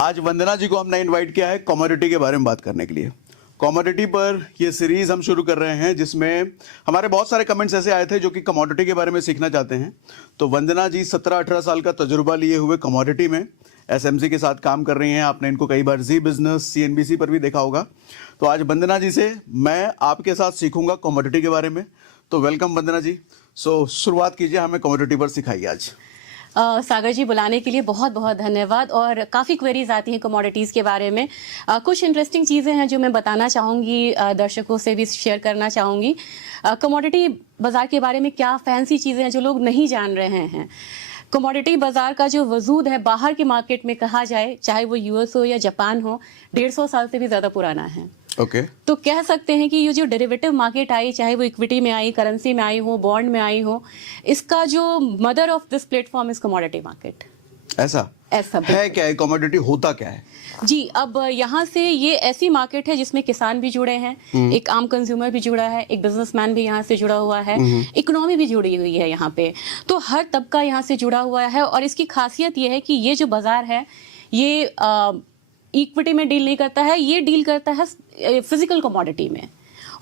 आज वंदना जी को हमने इनवाइट किया है कमोडिटी के बारे में बात करने के लिए। कमोडिटी पर ये सीरीज हम शुरू कर रहे हैं जिसमें हमारे बहुत सारे कमेंट्स ऐसे आए थे जो कि कमोडिटी के बारे में सीखना चाहते हैं। तो वंदना जी 17-18 साल का तजुर्बा लिए हुए कमोडिटी में एसएमसी के साथ काम कर रही हैं। आपने इनको कई बार जी बिजनेस सीएनबीसी पर भी देखा होगा। तो आज वंदना जी से मैं आपके साथ सीखूंगा कमोडिटी के बारे में। तो वेलकम वंदना जी। शुरुआत कीजिए, हमें कमोडिटी पर सिखाइए आज। सागर जी, बुलाने के लिए बहुत बहुत धन्यवाद। और काफ़ी क्वेरीज आती हैं कमोडिटीज़ के बारे में। कुछ इंटरेस्टिंग चीज़ें हैं जो मैं बताना चाहूँगी, दर्शकों से भी शेयर करना चाहूँगी। कमोडिटी बाज़ार के बारे में क्या फैंसी चीज़ें हैं जो लोग नहीं जान रहे हैं। कमोडिटी बाज़ार का जो वजूद है बाहर के मार्केट में कहा जाए, चाहे वो यूएस हो या जापान हो, 150 साल से भी ज़्यादा पुराना है। ओके। तो कह सकते हैं कि ये जो डेरिवेटिव मार्केट आई, चाहे वो इक्विटी में आई, करेंसी में आई हो, बॉन्ड में आई हो, इसका जो mother of this platform is commodity market. ऐसा है क्या है? कमोडिटी होता क्या है जी? अब यहाँ से ये ऐसी मार्केट है जिसमें किसान भी जुड़े हैं, एक आम कंज्यूमर भी जुड़ा है, एक बिजनेसमैन भी यहाँ से जुड़ा हुआ है, इकोनॉमी भी जुड़ी हुई है यहाँ पे। तो हर तबका यहाँ से जुड़ा हुआ है। और इसकी खासियत ये है कि ये जो बाजार है ये इक्विटी में डील नहीं करता है, ये डील करता है फिजिकल कमोडिटी में।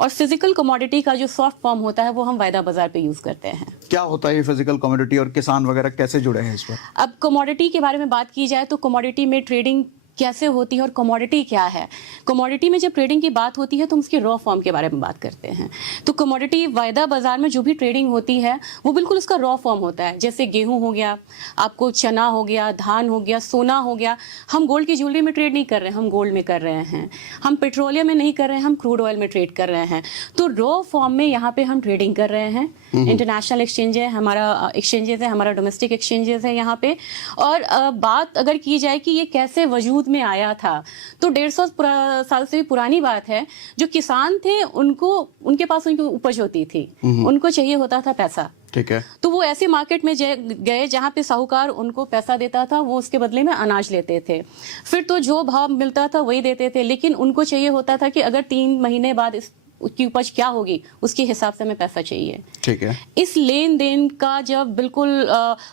और फिजिकल कमोडिटी का जो सॉफ्ट फॉर्म होता है वो हम वायदा बाजार पे यूज करते हैं। क्या होता है ये फिजिकल कमोडिटी और किसान वगैरह कैसे जुड़े हैं इस पर? अब कमोडिटी के बारे में बात की जाए तो कमोडिटी में ट्रेडिंग कैसे होती है और कमोडिटी क्या है। कमोडिटी में जब ट्रेडिंग की बात होती है तो हम उसकी रॉ फॉर्म के बारे में बात करते हैं। तो कमोडिटी वायदा बाजार में जो भी ट्रेडिंग होती है वो बिल्कुल उसका रॉ फॉर्म होता है। जैसे गेहूं हो गया, आपको चना हो गया, धान हो गया, सोना हो गया। हम गोल्ड की ज्वेलरी में ट्रेड नहीं कर रहे हैं, हम गोल्ड में कर रहे हैं। हम पेट्रोलियम में नहीं कर रहे हैं, हम क्रूड ऑयल में ट्रेड कर रहे हैं। तो रॉ फॉर्म में यहाँ पे हम ट्रेडिंग कर रहे हैं। इंटरनेशनल एक्सचेंज है हमारा, एक्सचेंजेस है हमारा, डोमेस्टिक एक्सचेंजेस है यहाँ पे। और बात अगर की जाए कि ये कैसे वजूद में आया था, तो 150 साल से भी पुरानी बात है। जो किसान थे उनके पास उनकी उपज होती थी, उनको चाहिए होता था पैसा। ठीक है। तो वो ऐसे मार्केट में गए जहां पे साहूकार उनको पैसा देता था, वो उसके बदले में अनाज लेते थे। फिर तो जो भाव मिलता था वही देते थे, लेकिन उनको चाहिए होता था कि अगर 3 महीने बाद उसकी उपज क्या होगी उसके हिसाब से हमें पैसा चाहिए। ठीक है। इस लेन देन का जब बिल्कुल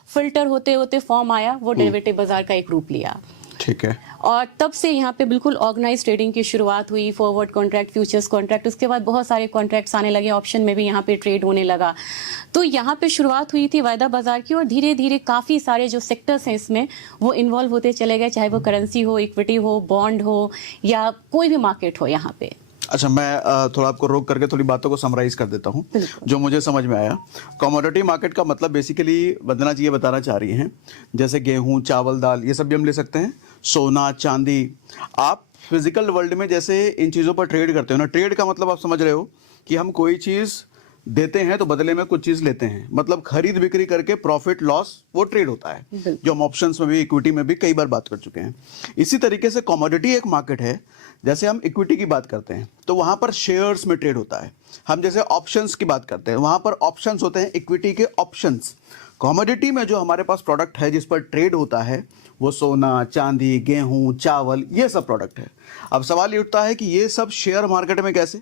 फिल्टर होते होते फॉर्म आया, वो डेरिवेटिव बाजार का एक रूप लिया। ठीक है। और तब से यहाँ पे बिल्कुल ऑर्गेनाइज ट्रेडिंग की शुरुआत हुई। फॉरवर्ड कॉन्ट्रैक्ट, फ्यूचर्स कॉन्ट्रैक्ट, उसके बाद बहुत सारे कॉन्ट्रैक्ट्स आने लगे, ऑप्शन में भी यहाँ पे ट्रेड होने लगा। तो यहाँ पे शुरुआत हुई थी वायदा बाजार की, और धीरे धीरे काफ़ी सारे जो सेक्टर्स हैं इसमें वो इन्वॉल्व होते चले गए, चाहे वो करेंसी हो, इक्विटी हो, बॉन्ड हो, या कोई भी मार्केट हो यहाँ पे। अच्छा, मैं थोड़ा आपको रोक करके थोड़ी बातों को समराइज कर देता हूँ जो मुझे समझ में आया। कमोडिटी मार्केट का मतलब बेसिकली वंदना जी ये बताना चाह रही हैं, जैसे गेहूं, चावल, दाल, ये सब भी हम ले सकते हैं, सोना, चांदी। आप फिजिकल वर्ल्ड में जैसे इन चीज़ों पर ट्रेड करते हो ना, ट्रेड का मतलब आप समझ रहे हो कि हम कोई चीज़ देते हैं तो बदले में कुछ चीज़ लेते हैं, मतलब खरीद बिक्री करके प्रॉफिट लॉस वो ट्रेड होता है, जो हम ऑप्शंस में भी, इक्विटी में भी कई बार बात कर चुके हैं। इसी तरीके से कमोडिटी एक मार्केट है। जैसे हम इक्विटी की बात करते हैं तो वहाँ पर शेयर्स में ट्रेड होता है। हम जैसे ऑप्शंस की बात करते हैं वहाँ पर ऑप्शंस होते हैं, इक्विटी के ऑप्शंस। कमोडिटी में जो हमारे पास प्रोडक्ट है जिस पर ट्रेड होता है वो सोना, चांदी, गेहूं, चावल, ये सब प्रोडक्ट है। अब सवाल ये उठता है कि ये सब शेयर मार्केट में कैसे?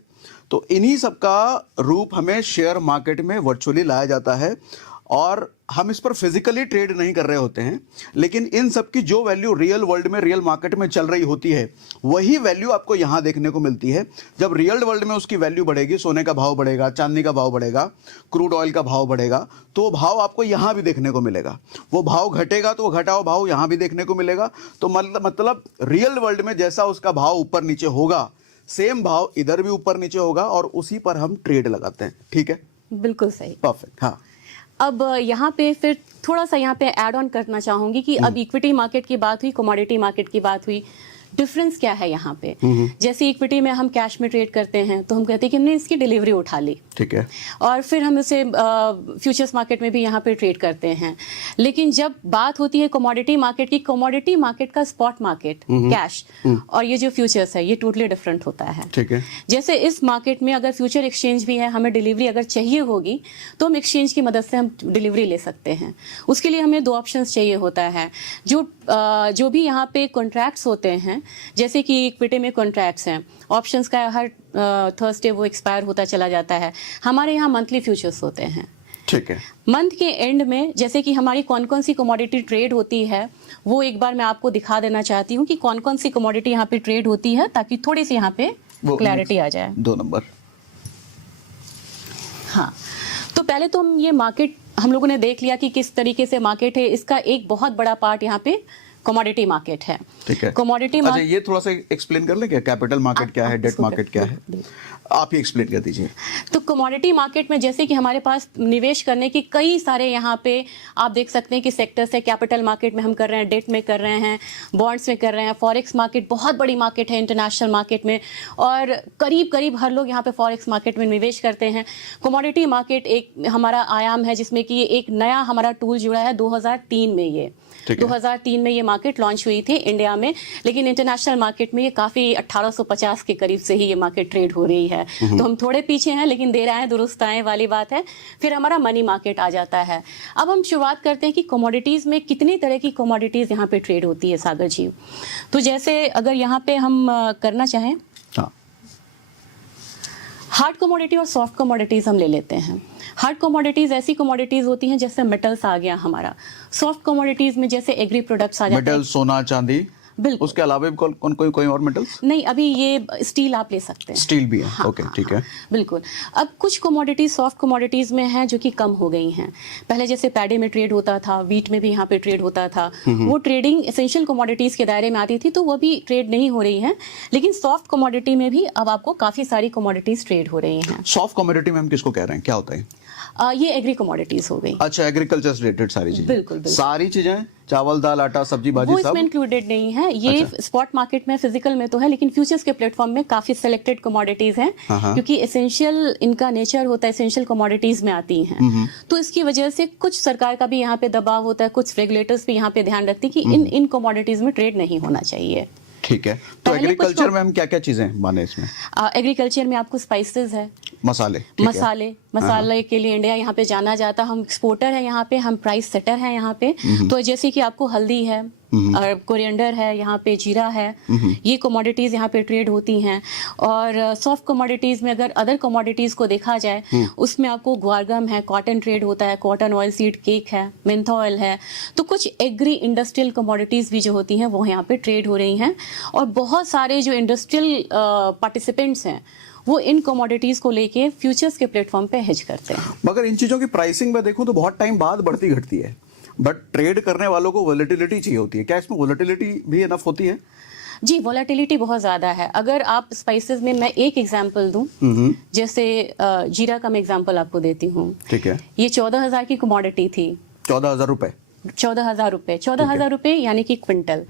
तो इन्हीं सब का रूप हमें शेयर मार्केट में वर्चुअली लाया जाता है, और हम इस पर फिजिकली ट्रेड नहीं कर रहे होते हैं, लेकिन इन सब की जो वैल्यू रियल वर्ल्ड में, रियल मार्केट में चल रही होती है, वही वैल्यू आपको यहाँ देखने को मिलती है। जब रियल वर्ल्ड में उसकी वैल्यू बढ़ेगी, सोने का भाव बढ़ेगा, चांदी का भाव बढ़ेगा, क्रूड ऑयल का भाव बढ़ेगा, तो वो भाव आपको यहाँ भी देखने को मिलेगा। वो भाव घटेगा तो वो घटा हुआ भाव यहाँ भी देखने को मिलेगा। तो मतलब रियल वर्ल्ड में जैसा उसका भाव ऊपर नीचे होगा, सेम भाव इधर भी ऊपर नीचे होगा, और उसी पर हम ट्रेड लगाते हैं। ठीक है, बिल्कुल सही, परफेक्ट। हाँ, अब यहाँ पे फिर थोड़ा सा यहाँ पे ऐड ऑन करना चाहूंगी कि अब इक्विटी मार्केट की बात हुई, कमोडिटी मार्केट की बात हुई, डिफरेंस क्या है यहाँ पे। जैसे इक्विटी में हम कैश में ट्रेड करते हैं तो हम कहते हैं कि हमने इसकी डिलीवरी उठा ली, ठीक है, और फिर हम इसे फ्यूचर्स मार्केट में भी यहाँ पे ट्रेड करते हैं। लेकिन जब बात होती है कमोडिटी मार्केट की, कमोडिटी मार्केट का स्पॉट मार्केट, कैश, और ये जो फ्यूचर्स है ये टोटली डिफरेंट होता है। ठीक है। जैसे इस मार्केट में अगर फ्यूचर एक्सचेंज भी है, हमें डिलीवरी अगर चाहिए होगी तो हम एक्सचेंज की मदद से हम डिलीवरी ले सकते हैं। उसके लिए हमें 2 ऑप्शंस चाहिए होता है। जो भी यहाँ पे कॉन्ट्रैक्ट्स होते हैं, जैसे कि इक्विटी में कॉन्ट्रैक्ट्स हैं, ऑप्शंस का हर थर्सडे वो एक्सपायर होता चला जाता है। हमारे यहाँ मंथली फ्यूचर्स होते हैं। ठीक है। मंथ के एंड में जैसे कि हमारी कौन कौन सी कमोडिटी ट्रेड होती है वो एक बार मैं आपको दिखा देना चाहती हूँ कि कौन कौन सी कमोडिटी यहाँ पे ट्रेड होती है, ताकि थोड़ी सी यहाँ पे क्लैरिटी आ जाए। 2 नंबर। हाँ, तो पहले तो हम लोगों ने देख लिया कि किस तरीके से मार्केट है। इसका एक बहुत बड़ा पार्ट यहाँ पे कमोडिटी मार्केट है। ठीक है। कमोडिटी अच्छा, ये थोड़ा सा एक्सप्लेन कर ले क्या, कैपिटल मार्केट क्या है, डेट मार्केट क्या है, आप ही एक्सप्लेन कर दीजिए। तो कमोडिटी मार्केट में जैसे कि हमारे पास निवेश करने की कई सारे यहाँ पे आप देख सकते हैं कि सेक्टर्स है। कैपिटल मार्केट में हम कर रहे हैं, डेट में कर रहे हैं, बॉन्ड्स में कर रहे हैं, फॉरेक्स मार्केट बहुत बड़ी मार्केट है इंटरनेशनल मार्केट में, और करीब करीब हर लोग यहाँ पे फॉरेक्स मार्केट में निवेश करते हैं। कमोडिटी मार्केट एक हमारा आयाम है जिसमें कि एक नया हमारा टूल जुड़ा है 2003 में। ये 2003 में ये मार्केट लॉन्च हुई थी इंडिया में, लेकिन इंटरनेशनल मार्केट में ये काफ़ी 1850 के करीब से ही ये मार्केट ट्रेड हो रही है। तो हम थोड़े पीछे हैं, लेकिन दे रहे हैं, दुरुस्त आए वाली बात है। फिर हमारा मनी मार्केट आ जाता है। अब हम शुरुआत करते हैं कि कमोडिटीज़ में कितनी तरह की कमोडिटीज़ यहाँ पे ट्रेड होती है सागर जी। तो जैसे अगर यहाँ पे हम करना चाहें, हार्ड कमोडिटी और सॉफ्ट कमोडिटीज़ हम ले लेते हैं। हार्ड कमोडिटीज़ ऐसी कमोडिटीज़ होती हैं जैसे मेटल्स आ गया हमारा। सॉफ्ट कमोडिटीज़ में जैसे एग्री प्रोडक्ट्स आ जाते हैं। मेटल, सोना, चांदी, बिल्कुल। उसके अलावा भी कोई और मेटल्स? नहीं, अभी ये स्टील आप ले सकते हैं। स्टील भी है। हाँ, ओके, ठीक है। बिल्कुल। अब कुछ कमोडिटीज सॉफ्ट कमोडिटीज में हैं जो कि कम हो गई हैं। पहले जैसे पैडी में ट्रेड होता था, वीट में भी यहाँ पे ट्रेड होता था, वो ट्रेडिंग एसेंशियल कमोडिटीज के दायरे में आती थी, तो वो भी ट्रेड नहीं हो रही है। लेकिन सॉफ्ट कमोडिटी में भी अब आपको काफी सारी कमोडिटीज ट्रेड हो रही हैं। सॉफ्ट कमोडिटी में हम किसको कह रहे हैं, क्या होता है? ये एग्री कमोडिटीज हो गई। अच्छा, एग्रीकल्चर से रिलेटेड सारी चीजें। बिल्कुल। सारी चीजें, चावल, दाल, आटा, सब्जी, भाजी, वो सब इसमें इंक्लूडेड नहीं है। ये स्पॉट मार्केट में, फिजिकल में तो है, लेकिन फ्यूचर्स के प्लेटफॉर्म में काफी सिलेक्टेड कमोडिटीज हैं, क्योंकि एसेंशियल इनका नेचर होता है, एसेंशियल कमोडिटीज में आती हैं। तो इसकी वजह से कुछ सरकार का भी यहाँ पे दबाव होता है, कुछ रेगुलेटर्स भी यहाँ पे ध्यान रखती है कि इन कमोडिटीज में ट्रेड नहीं होना चाहिए। ठीक है। तो एग्रीकल्चर में हम क्या क्या चीजें माने इसमें? एग्रीकल्चर में आपको स्पाइसेस है, मसाले के लिए इंडिया यहाँ पे जाना जाता है। हम एक्सपोर्टर है यहाँ पे, हम प्राइस सेटर है यहाँ पे। तो जैसे कि आपको हल्दी है और कोरिएंडर है, यहाँ पे जीरा है, ये कमोडिटीज यहाँ पे ट्रेड होती हैं। और सॉफ्ट कमोडिटीज में अगर अदर कमोडिटीज को देखा जाए, उसमें आपको ग्वारगम है, कॉटन ट्रेड होता है, कॉटन ऑयल सीड केक है, मेंथा ऑयल है। तो कुछ एग्री इंडस्ट्रियल कमोडिटीज भी जो होती हैं वो यहाँ पे ट्रेड हो रही हैं। और बहुत सारे जो इंडस्ट्रियल पार्टिसिपेंट्स हैं वो इन कमोडिटीज को लेके फ्यूचर्स के प्लेटफॉर्म पे हेज करते हैं। मगर इन चीजों की प्राइसिंग में देखूं तो बहुत टाइम बाद बढ़ती घटती है, बट ट्रेड करने वालों को वोलेटिलिटी चाहिए होती है। क्या इसमें वोलेटिलिटी भी एनफ होती है? जी, वोलेटिलिटी बहुत ज्यादा है। अगर आप स्पाइसेस में मैं एक एग्जांपल दूं, जैसे जीरा का मैं एग्जांपल आपको देती हूँ। ठीक है। ये 14,000 की कमोडिटी थी। 14,000 रुपए? 14,000 रुपए, 14,000 रुपए यानी कि क्विंटल,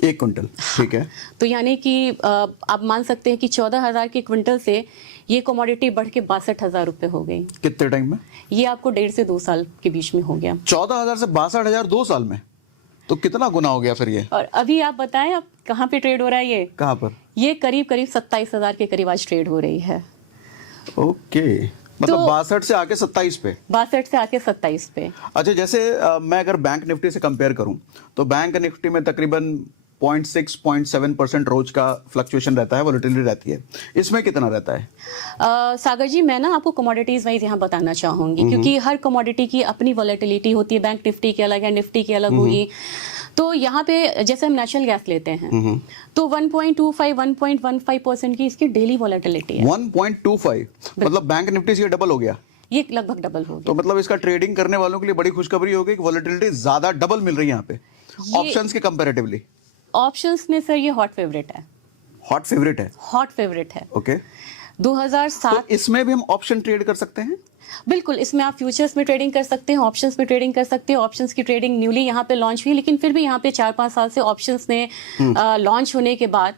1 क्विंटल। ठीक है। तो यानी कि आप मान सकते हैं कि 14,000 के क्विंटल से ये कमोडिटी बढ़ के 62,000 रुपए हो गई। कितने टाइम में? ये आपको 1.5 से 2 साल के बीच में हो गया। 14,000 से 62,000 2 साल में, तो कितना गुना हो गया फिर ये? और अभी आप बताएं, अब कहाँ पे ट्रेड हो रहा है ये? कहाँ पर? ये करीब 27,000 के करीब आज ट्रेड हो रही है। ओके, मतलब 62 से आके 27 पे? 62 से आके 27 पे। अच्छा, जैसे मैं अगर बैंक निफ्टी से कंपेयर करूं तो बैंक निफ्टी में तकरीबन 0.6-0.7% रोज का फ्लक्चुएशन रहता है, वोलेटिलिटी रहती है। इसमें कितना रहता है? सागर जी, मैं ना आपको कमोडिटीज वाइज यहाँ बताना चाहूंगी, क्योंकि हर कमोडिटी की अपनी वोलेटिलिटी होती है। बैंक निफ्टी की अलग है, निफ्टी की अलग होगी। तो यहाँ पे जैसे हम नेचुरल गैस लेते हैं तो 1.25-1.15% की इसकी डेली वोलेटिलिटी है। 1.25 मतलब बैंक निफ्टी से डबल हो गया? ये लगभग डबल हो गया। तो मतलब इसका ट्रेडिंग करने वालों के लिए बड़ी खुशखबरी होगी कि वोलेटिलिटी ज्यादा, डबल मिल रही है यहाँ पे ऑप्शंस के कंपैरेटिवली। ऑप्शंस में सर ये हॉट फेवरेट है। हॉट फेवरेट है? हॉट फेवरेट है। ओके। 2007। तो इसमें भी हम ऑप्शन ट्रेड कर सकते हैं? बिल्कुल, इसमें आप फ्यूचर्स में ट्रेडिंग कर सकते हैं, ऑप्शंस में ट्रेडिंग कर सकते हैं। ऑप्शंस की ट्रेडिंग न्यूली यहाँ पे लॉन्च हुई, लेकिन फिर भी यहाँ पे 4-5 साल से ऑप्शंस ने लॉन्च होने के बाद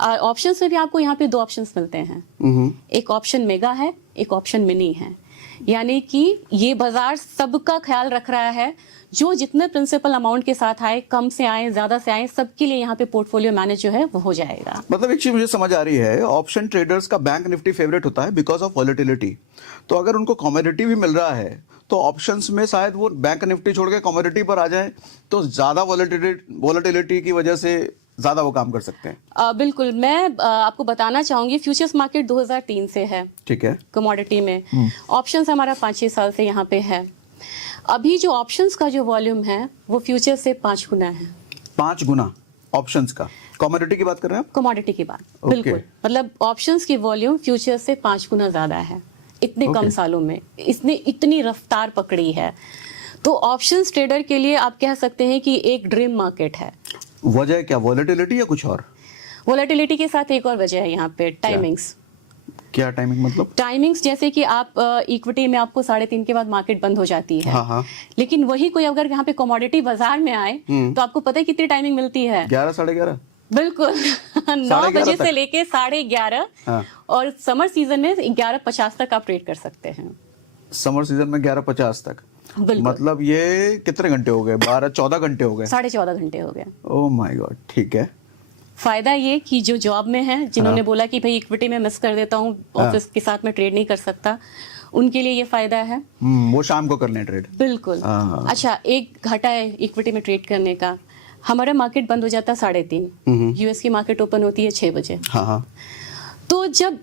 ऑप्शंस में भी आपको यहाँ पे 2 ऑप्शंस मिलते हैं। एक ऑप्शन मेगा है, एक ऑप्शन मिनी है। यानी कि ये बाजार सबका ख्याल रख रहा है, जो जितने प्रिंसिपल अमाउंट के साथ आए, कम से आए, ज्यादा से आए, सबके लिए यहाँ पे पोर्टफोलियो मैनेज जो है वो हो जाएगा। मतलब एक चीज मुझे समझ आ रही है, ऑप्शन ट्रेडर्स का बैंक निफ्टी फेवरेट होता है बिकॉज ऑफ वॉलेटिलिटी। तो अगर उनको कमोडिटी भी मिल रहा है तो ऑप्शंस में शायद वो बैंक निफ्टी छोड़ के कमोडिटी पर आ जाए, तो ज्यादा वॉलेटिलिटी की वजह से ज्यादा वो काम कर सकते हैं? बिल्कुल, मैं आपको बताना चाहूंगी फ्यूचर्स मार्केट 2003 से है ठीक है। कमोडिटी में। ऑप्शंस हमारा 5-6 साल से यहाँ पे है। अभी जो ऑप्शंस का जो वॉल्यूम है वो फ्यूचर से 5 गुना है। 5 गुना ऑप्शंस का? कमोडिटी की बात कर रहे हैं आप? कमोडिटी की बात, Okay. बिल्कुल। मतलब ऑप्शंस की वॉल्यूम फ्यूचर से 5 गुना ज्यादा है इतने कम Okay. सालों में। इसने इतनी रफ्तार पकड़ी है, तो ऑप्शंस ट्रेडर के लिए आप कह सकते हैं कि एक ड्रीम मार्केट है। वजह क्या, वॉलेटिलिटी या कुछ और? वोलेटिलिटी के साथ एक और वजह है यहाँ पे, टाइमिंग्स। क्या टाइमिंग मतलब? टाइमिंग्स जैसे कि आप इक्विटी में आपको 3:30 के बाद मार्केट बंद हो जाती है। हाँ हाँ। लेकिन वही कोई अगर यहाँ पे कमोडिटी बाजार में आए तो आपको पता है कितनी टाइमिंग मिलती है? 11 साढ़े 11? बिल्कुल 9 बजे से लेके 11:30। हाँ। और समर सीजन में 11:50 तक आप ट्रेड कर सकते हैं। समर सीजन में 11:50 तक? बिल्कुल। मतलब ये कितने घंटे हो गए? 12-14 घंटे हो गए? 14.5 घंटे हो गए। ओह माय गॉड, ठीक है। फायदा ये कि जो जॉब में है, जिन्होंने बोला कि भाई इक्विटी में मिस कर देता हूँ, ऑफिस के साथ में ट्रेड नहीं कर सकता, उनके लिए ये फायदा है। वो शाम को कर लें ट्रेड। बिल्कुल। हाँ। अच्छा, एक घाटा है इक्विटी में ट्रेड करने का। हमारा मार्केट बंद हो जाता है 3:30, यूएस की मार्केट ओपन होती है 6 बजे। हाँ हाँ। तो जब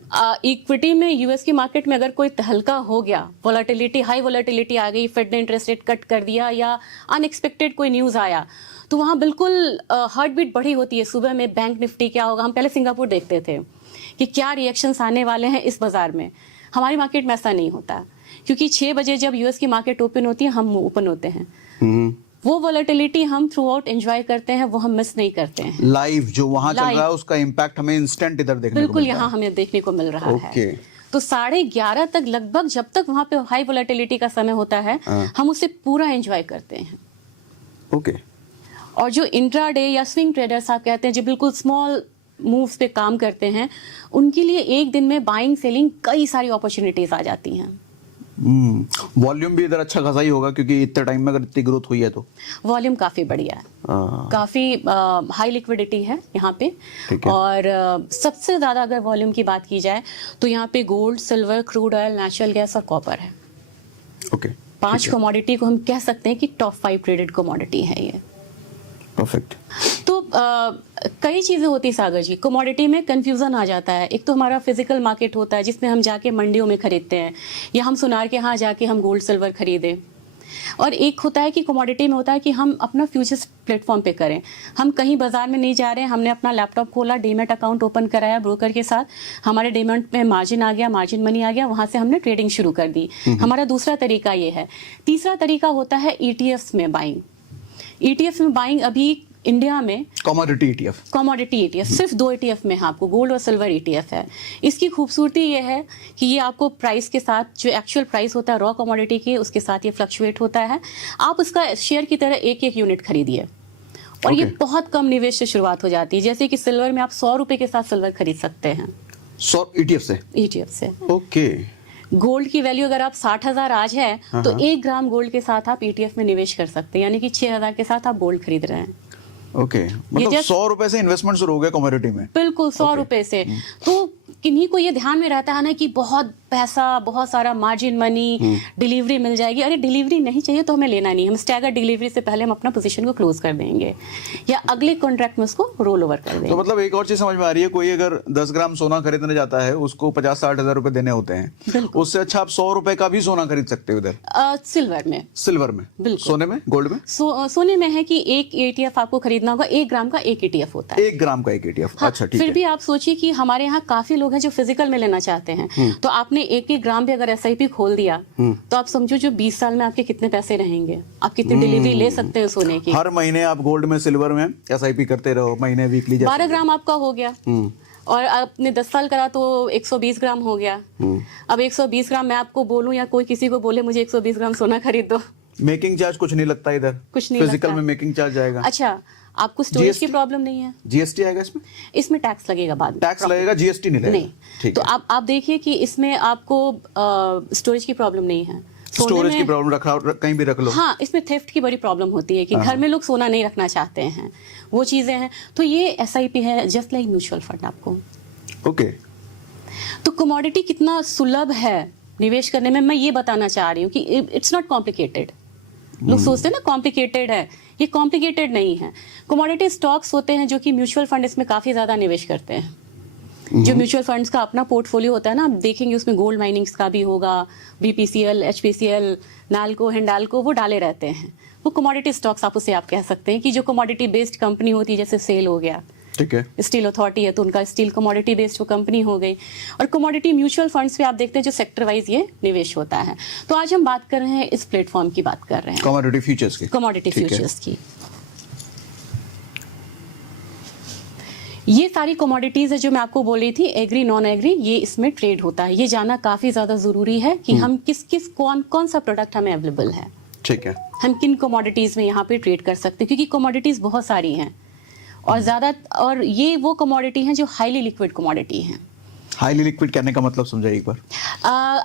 इक्विटी में यूएस की मार्केट में अगर कोई तहलका हो गया, वोलेटिलिटी, हाई वोलेटिलिटी आ गई, फेड ने इंटरेस्ट रेट कट कर दिया या अनएक्सपेक्टेड कोई न्यूज़ आया, तो वहाँ बिल्कुल हार्ट बीट बढ़ी होती है। सुबह में बैंक निफ्टी क्या होगा, हम पहले सिंगापुर देखते थे कि क्या रिएक्शंस आने वाले हैं इस बाजार में। हमारी मार्केट में ऐसा नहीं होता, क्योंकि 6 बजे जब यूएस की मार्केट ओपन होती है, हम ओपन होते हैं। वो वोलेटिलिटी हम थ्रू आउट एंजॉय करते हैं, वो हम मिस नहीं करते हैं। लाइव जो वहां चल Live. रहा है उसका इम्पैक्ट हमें इंस्टेंट इधर देखने को बिल्कुल, मिलता है। यहाँ हमें देखने को मिल रहा Okay. है। तो 11:30 तक लगभग, जब तक वहां पे हाई वोलेटिलिटी का समय होता है, हम उसे पूरा एंजॉय करते हैं। ओके। और जो इंट्राडे या स्विंग ट्रेडर्स आप कहते हैं, जो बिल्कुल स्मॉल मूव्स पे काम करते हैं, उनके लिए एक दिन में बाइंग सेलिंग कई सारी अपॉर्चुनिटीज आ जाती हैं। वॉल्यूम भी इधर अच्छा खासा ही होगा, क्योंकि इतने टाइम में अगर इतनी ग्रोथ हुई है तो वॉल्यूम काफी बढ़िया है, काफी हाई लिक्विडिटी है यहाँ पे। ठीक है। और सबसे ज्यादा अगर वॉल्यूम की बात की जाए तो यहाँ पे gold, silver, crude oil, natural gas और कॉपर है। ओके। 5 कमोडिटी को हम कह सकते हैं कि टॉप 5 ट्रेडेड कमोडिटी है ये। परफेक्ट। तो कई चीजें होती है सागर जी, कमोडिटी में कंफ्यूजन आ जाता है। एक तो हमारा फिजिकल मार्केट होता है जिसमें हम जाके मंडियों में खरीदते हैं, या हम सुनार के यहाँ जाके हम गोल्ड सिल्वर खरीदें। और एक होता है कि कमोडिटी में होता है कि हम अपना फ्यूचर्स प्लेटफॉर्म पे करें। हम कहीं बाजार में नहीं जा रहे हैं, हमने अपना लैपटॉप खोला, डीमैट अकाउंट ओपन कराया ब्रोकर के साथ, हमारे डीमैट में मार्जिन आ गया, मार्जिन मनी आ गया, वहां से हमने ट्रेडिंग शुरू कर दी। हमारा दूसरा तरीका ये है। तीसरा तरीका होता है ईटीएफ्स में बाइंग। ईटीएफ में बाइंग अभी इंडिया में कमोडिटी ईटीएफ, कमोडिटी ईटीएफ सिर्फ 2 ईटीएफ में है आपको, गोल्ड और सिल्वर ईटीएफ है। इसकी खूबसूरती ये है कि ये आपको प्राइस के साथ, जो एक्चुअल प्राइस होता है रॉ कमोडिटी की, उसके साथ ये फ्लक्चुएट होता है। आप उसका शेयर की तरह एक एक यूनिट खरीदिए, और ये बहुत कम निवेश से शुरुआत हो जाती है। जैसे कि सिल्वर में आप 100 रुपए के साथ सिल्वर खरीद सकते हैं 100 ईटीएफ से। ईटीएफ से। ओके। गोल्ड की वैल्यू अगर आप 60,000 आज है तो 1 ग्राम गोल्ड के साथ आप ईटीएफ में निवेश कर सकते हैं, यानी कि 6,000 के साथ आप गोल्ड खरीद रहे हैं। ओके, मतलब 100 रुपए से इन्वेस्टमेंट शुरू हो गया कमोडिटी में। बिल्कुल 100 रुपए से। तो किन्हीं को ये ध्यान में रहता है ना कि बहुत पैसा, बहुत सारा मार्जिन मनी, डिलीवरी मिल जाएगी। अरे डिलीवरी नहीं चाहिए तो हमें लेना नहीं, हम स्टैगर डिलीवरी से पहले हम अपना पोजीशन को क्लोज कर देंगे या अगले कॉन्ट्रैक्ट में उसको रोल ओवर कर देंगे। तो मतलब एक और चीज समझ में आ रही है, कोई अगर 10 ग्राम सोना खरीदने जाता है, उसको 50-60 हजार रुपए देने होते हैं, उससे अच्छा आप 100 रुपए का भी सोना खरीद सकते हो इधर। सिल्वर में, सिल्वर में, बिल्कुल। सोने में, गोल्ड में? सोने में है कि एक ईटीएफ आपको खरीदना होगा, 1 ग्राम का एक ईटीएफ होता है। 1 ग्राम का एक ईटीएफ। हाँ, अच्छा, ठीक फिर है। भी आप सोचिए कि हमारे यहाँ काफी लोग हैं जो फिजिकल में लेना चाहते हैं, तो आपने 1-1 ग्राम भी अगर एसआईपी खोल दिया तो आप समझो जो 20 साल में आपके कितने पैसे रहेंगे, आप कितनी डिलीवरी ले सकते हो सोने की। हर महीने आप गोल्ड में, सिल्वर में एसआईपी करते रहो, महीने, वीकली। 12 ग्राम आपका हो गया, और आपने 10 साल करा तो 120 ग्राम हो गया। अब 120 ग्राम मैं आपको बोलूं या कोई किसी को बोले मुझे 120 ग्राम सोना खरीद दो, मेकिंग चार्ज कुछ नहीं लगता इधर, कुछ नहीं फिजिकल लगता। में मेकिंग चार्ज आएगा। अच्छा, आपको स्टोरेज की GST? प्रॉब्लम नहीं है? जीएसटी आएगा इसमें? इसमें टैक्स लगेगा बाद में। टैक्स लगेगा, जीएसटी नहीं लगेगा? नहीं। ठीक तो है। आप देखिए कि इसमें आपको स्टोरेज की प्रॉब्लम नहीं है। सोने स्टोरेज की में- प्रॉब्लम कहीं भी रख लो। हाँ, इसमें थेफ्ट की बड़ी प्रॉब्लम होती है कि घर में लोग सोना नहीं रखना चाहते हैं, वो चीजें हैं। तो ये एसआईपी है, जस्ट लाइक म्यूचुअल फंड आपको। ओके। तो कमोडिटी कितना सुलभ है निवेश करने में, मैं ये बताना चाह रही हूँ कि इट्स नॉट कॉम्प्लिकेटेड। लोग सोचते हैं ना कॉम्प्लिकेटेड है, ये कॉम्प्लिकेटेड नहीं है। कमोडिटी स्टॉक्स होते हैं जो कि म्यूचुअल फंड इसमें काफ़ी ज़्यादा निवेश करते हैं। जो म्यूचुअल फंड्स का अपना पोर्टफोलियो होता है ना, आप देखेंगे उसमें गोल्ड माइनिंग्स का भी होगा, BPCL, HPCL, नाल्को, हिंडाल्को वो डाले रहते हैं। वो कमोडिटी स्टॉक्स आप कह सकते हैं कि जो कमोडिटी बेस्ड कंपनी होती है, जैसे सेल हो गया, ठीक है, स्टील अथॉरिटी है तो उनका स्टील कमोडिटी बेस्ड वो कंपनी हो गई। और कमोडिटी म्यूचुअल फंड्स पे आप देखते हैं जो सेक्टर वाइज ये निवेश होता है। तो आज हम बात कर रहे हैं इस प्लेटफॉर्म की, बात कर रहे हैं कमोडिटी फ्यूचर्स की, कमोडिटी ठीक है। फ्यूचर्स की। ये सारी कमोडिटीज है जो मैं आपको बोल रही थी, एग्री नॉन एग्री, ये इसमें ट्रेड होता है। ये जानना काफी ज्यादा जरूरी है कि हम कौन सा प्रोडक्ट हमें अवेलेबल है, ठीक है, हम किन कमोडिटीज में यहाँ पे ट्रेड कर सकते हैं, क्योंकि कमोडिटीज बहुत सारी हैं और ये वो कमोडिटी हैं जो हाईली लिक्विड कमोडिटी हैं। हाईली लिक्विड कहने का मतलब समझाइए एक बार।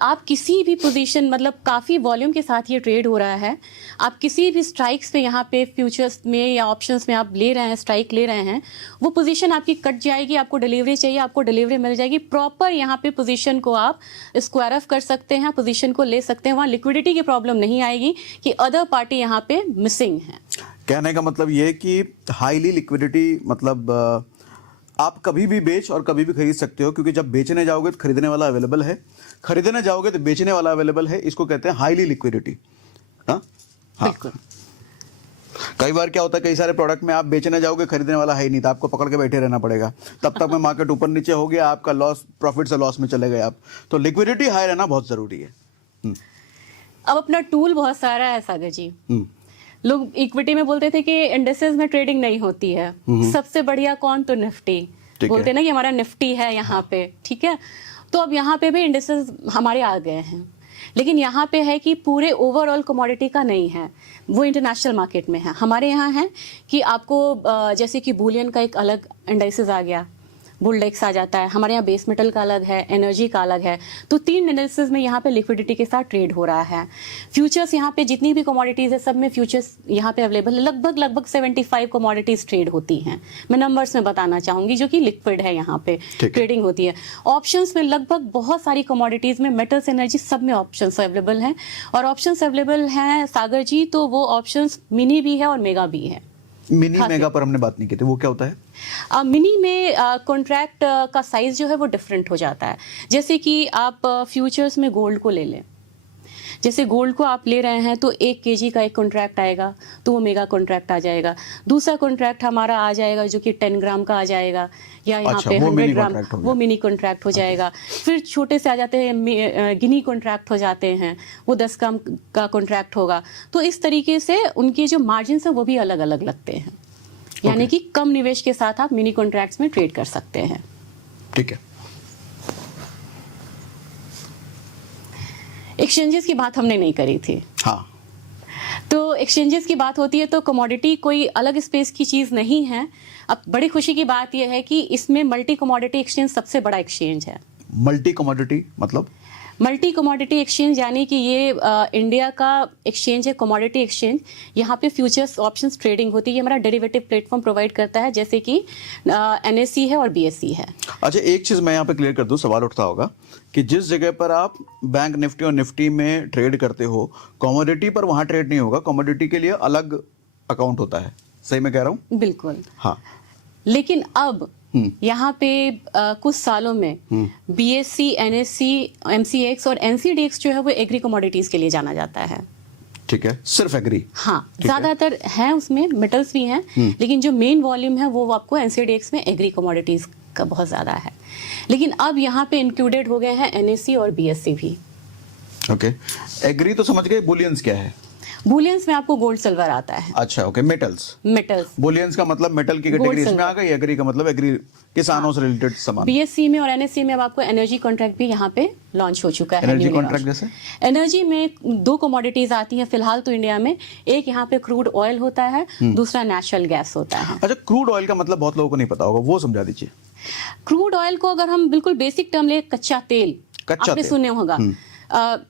आप किसी भी पोजीशन, मतलब काफ़ी वॉल्यूम के साथ ये ट्रेड हो रहा है, आप किसी भी स्ट्राइक्स पे यहाँ पे फ्यूचर्स में या ऑप्शंस में आप ले रहे हैं, स्ट्राइक ले रहे हैं, वो पोजीशन आपकी कट जाएगी, आपको डिलीवरी चाहिए, आपको डिलीवरी मिल जाएगी प्रॉपर। यहाँ पे पोजीशन को आप स्क्वायर ऑफ कर सकते हैं, पोजीशन को ले सकते हैं, वहाँ लिक्विडिटी की प्रॉब्लम नहीं आएगी कि अदर पार्टी यहाँ पे मिसिंग है। कहने का मतलब ये है कि हाईली लिक्विडिटी मतलब आप कभी भी बेच और कभी भी खरीद सकते हो, क्योंकि जब बेचने जाओगे तो खरीदने वाला अवेलेबल है, खरीदने जाओगे तो बेचने वाला अवेलेबल है। इसको कहते हैं हाईली लिक्विडिटी। हाँ, बिल्कुल। कई बार क्या होता है, कई सारे प्रोडक्ट में आप बेचने जाओगे, खरीदने वाला है ही नहीं, तो आपको पकड़ के बैठे रहना पड़ेगा। तब तक में मार्केट ऊपर नीचे हो गया, आपका लॉस, प्रॉफिट से लॉस में चले गए आप। तो लिक्विडिटी हाई रहना बहुत जरूरी है। अब अपना टूल बहुत सारा है सागर जी। लोग इक्विटी में बोलते थे कि इंडेक्सेस में ट्रेडिंग नहीं होती है, सबसे बढ़िया कौन, तो निफ्टी बोलते ना कि हमारा निफ्टी है यहाँ पे, ठीक है। तो अब यहाँ पे भी इंडेक्सेस हमारे आ गए हैं, लेकिन यहाँ पे है कि पूरे ओवरऑल कमोडिटी का नहीं है, वो इंटरनेशनल मार्केट में है। हमारे यहाँ है कि आपको जैसे कि बुलियन का एक अलग इंडेक्सेस आ गया, बुलडेक्स आ जाता है, हमारे यहाँ बेस मेटल का अलग है, एनर्जी का अलग है। तो 3 इंडेक्सेस में यहाँ पे लिक्विडिटी के साथ ट्रेड हो रहा है। फ्यूचर्स यहाँ पे जितनी भी कमोडिटीज है, सब में फ्यूचर्स यहाँ पे अवेलेबल है। लगभग 75 कमोडिटीज ट्रेड होती हैं। मैं नंबर्स में बताना चाहूंगी जो कि लिक्विड है, यहाँ पे ट्रेडिंग होती है। ऑप्शंस में लगभग बहुत सारी कमोडिटीज में, मेटल्स, एनर्जी, सब में ऑप्शंस अवेलेबल हैं। और ऑप्शंस अवेलेबल हैं सागर जी, तो वो ऑप्शंस मिनी भी है और मेगा भी है। मिनी मेगा पर हमने बात नहीं की थी, वो क्या होता है? मिनी में कॉन्ट्रैक्ट का साइज जो है वो डिफरेंट हो जाता है। जैसे कि आप फ्यूचर्स में गोल्ड को ले लें, जैसे गोल्ड को आप ले रहे हैं तो 1 kg का एक कॉन्ट्रैक्ट आएगा, तो वो मेगा कॉन्ट्रैक्ट आ जाएगा। दूसरा कॉन्ट्रैक्ट हमारा आ जाएगा जो कि 10 ग्राम का आ जाएगा, या यहाँ पे 100 ग्राम, वो मिनी कॉन्ट्रैक्ट हो जाएगा। फिर छोटे से आ जाते हैं गिनी कॉन्ट्रैक्ट हो जाते हैं, वो 10 ग्राम का कॉन्ट्रैक्ट होगा। तो इस तरीके से उनके जो मार्जिन है वो भी अलग अलग लगते हैं। यानी कि कम निवेश के साथ आप मिनी कॉन्ट्रैक्ट्स में ट्रेड कर सकते हैं। ठीक है। एक्सचेंजेस की बात हमने नहीं करी थी। हाँ, तो एक्सचेंजेस की बात होती है तो कमोडिटी कोई अलग स्पेस की चीज नहीं है। अब बड़ी खुशी की बात यह है कि इसमें मल्टी कमोडिटी एक्सचेंज सबसे बड़ा एक्सचेंज है। मल्टी कमोडिटी मतलब? मल्टी कमोडिटी एक्सचेंज यानी कि ये इंडिया का एक्सचेंज है, कमोडिटी एक्सचेंज। यहाँ पे फ्यूचर्स ऑप्शंस ट्रेडिंग होती है। ये हमारा डेरिवेटिव प्लेटफॉर्म प्रोवाइड करता है, जैसे कि NSE है और BSE है। अच्छा, एक चीज मैं यहाँ पे क्लियर कर दूं, सवाल उठता होगा कि जिस जगह पर आप बैंक निफ्टी और निफ्टी में ट्रेड करते हो, कमोडिटी पर वहां ट्रेड नहीं होगा, कमोडिटी के लिए अलग अकाउंट होता है। सही मैं कह रहा हूँ? बिल्कुल। हाँ, लेकिन अब यहाँ पे कुछ सालों में BSE, NSE, MCX और NCDX जो है वो एग्री कमोडिटीज के लिए जाना जाता है। ठीक है, सिर्फ एग्री? हाँ, ज्यादातर है, उसमें मेटल्स भी हैं, लेकिन जो मेन वॉल्यूम है वो आपको NCDX में एग्री कमोडिटीज का बहुत ज्यादा है। लेकिन अब यहाँ पे इंक्लूडेड हो गए हैं NSE और BSE भी। ओके, एग्री तो समझ गए। बुलियंस क्या है? बुलियंस में आपको गोल्ड सिल्वर आता है। अच्छा, ओके, मेटल्स। मेटल्स, बुलियंस का मतलब मेटल की कैटेगरी इसमें आ गई, एग्री का मतलब एग्री किसानों से रिलेटेड सामान। BSE में और NSE में अब आपको एनर्जी कॉन्ट्रैक्ट भी यहाँ पे लॉन्च हो चुका है। एनर्जी कॉन्ट्रैक्ट जैसे? एनर्जी में 2 कमोडिटीज आती हैं फिलहाल तो इंडिया में। एक यहाँ पे क्रूड ऑयल होता है, दूसरा नेचुरल गैस होता है। अच्छा, क्रूड ऑयल का मतलब बहुत लोगों को नहीं पता होगा, वो समझा दीजिए। क्रूड ऑयल को अगर हम बिल्कुल बेसिक टर्म ले, कच्चा तेल, आपने सुने होगा।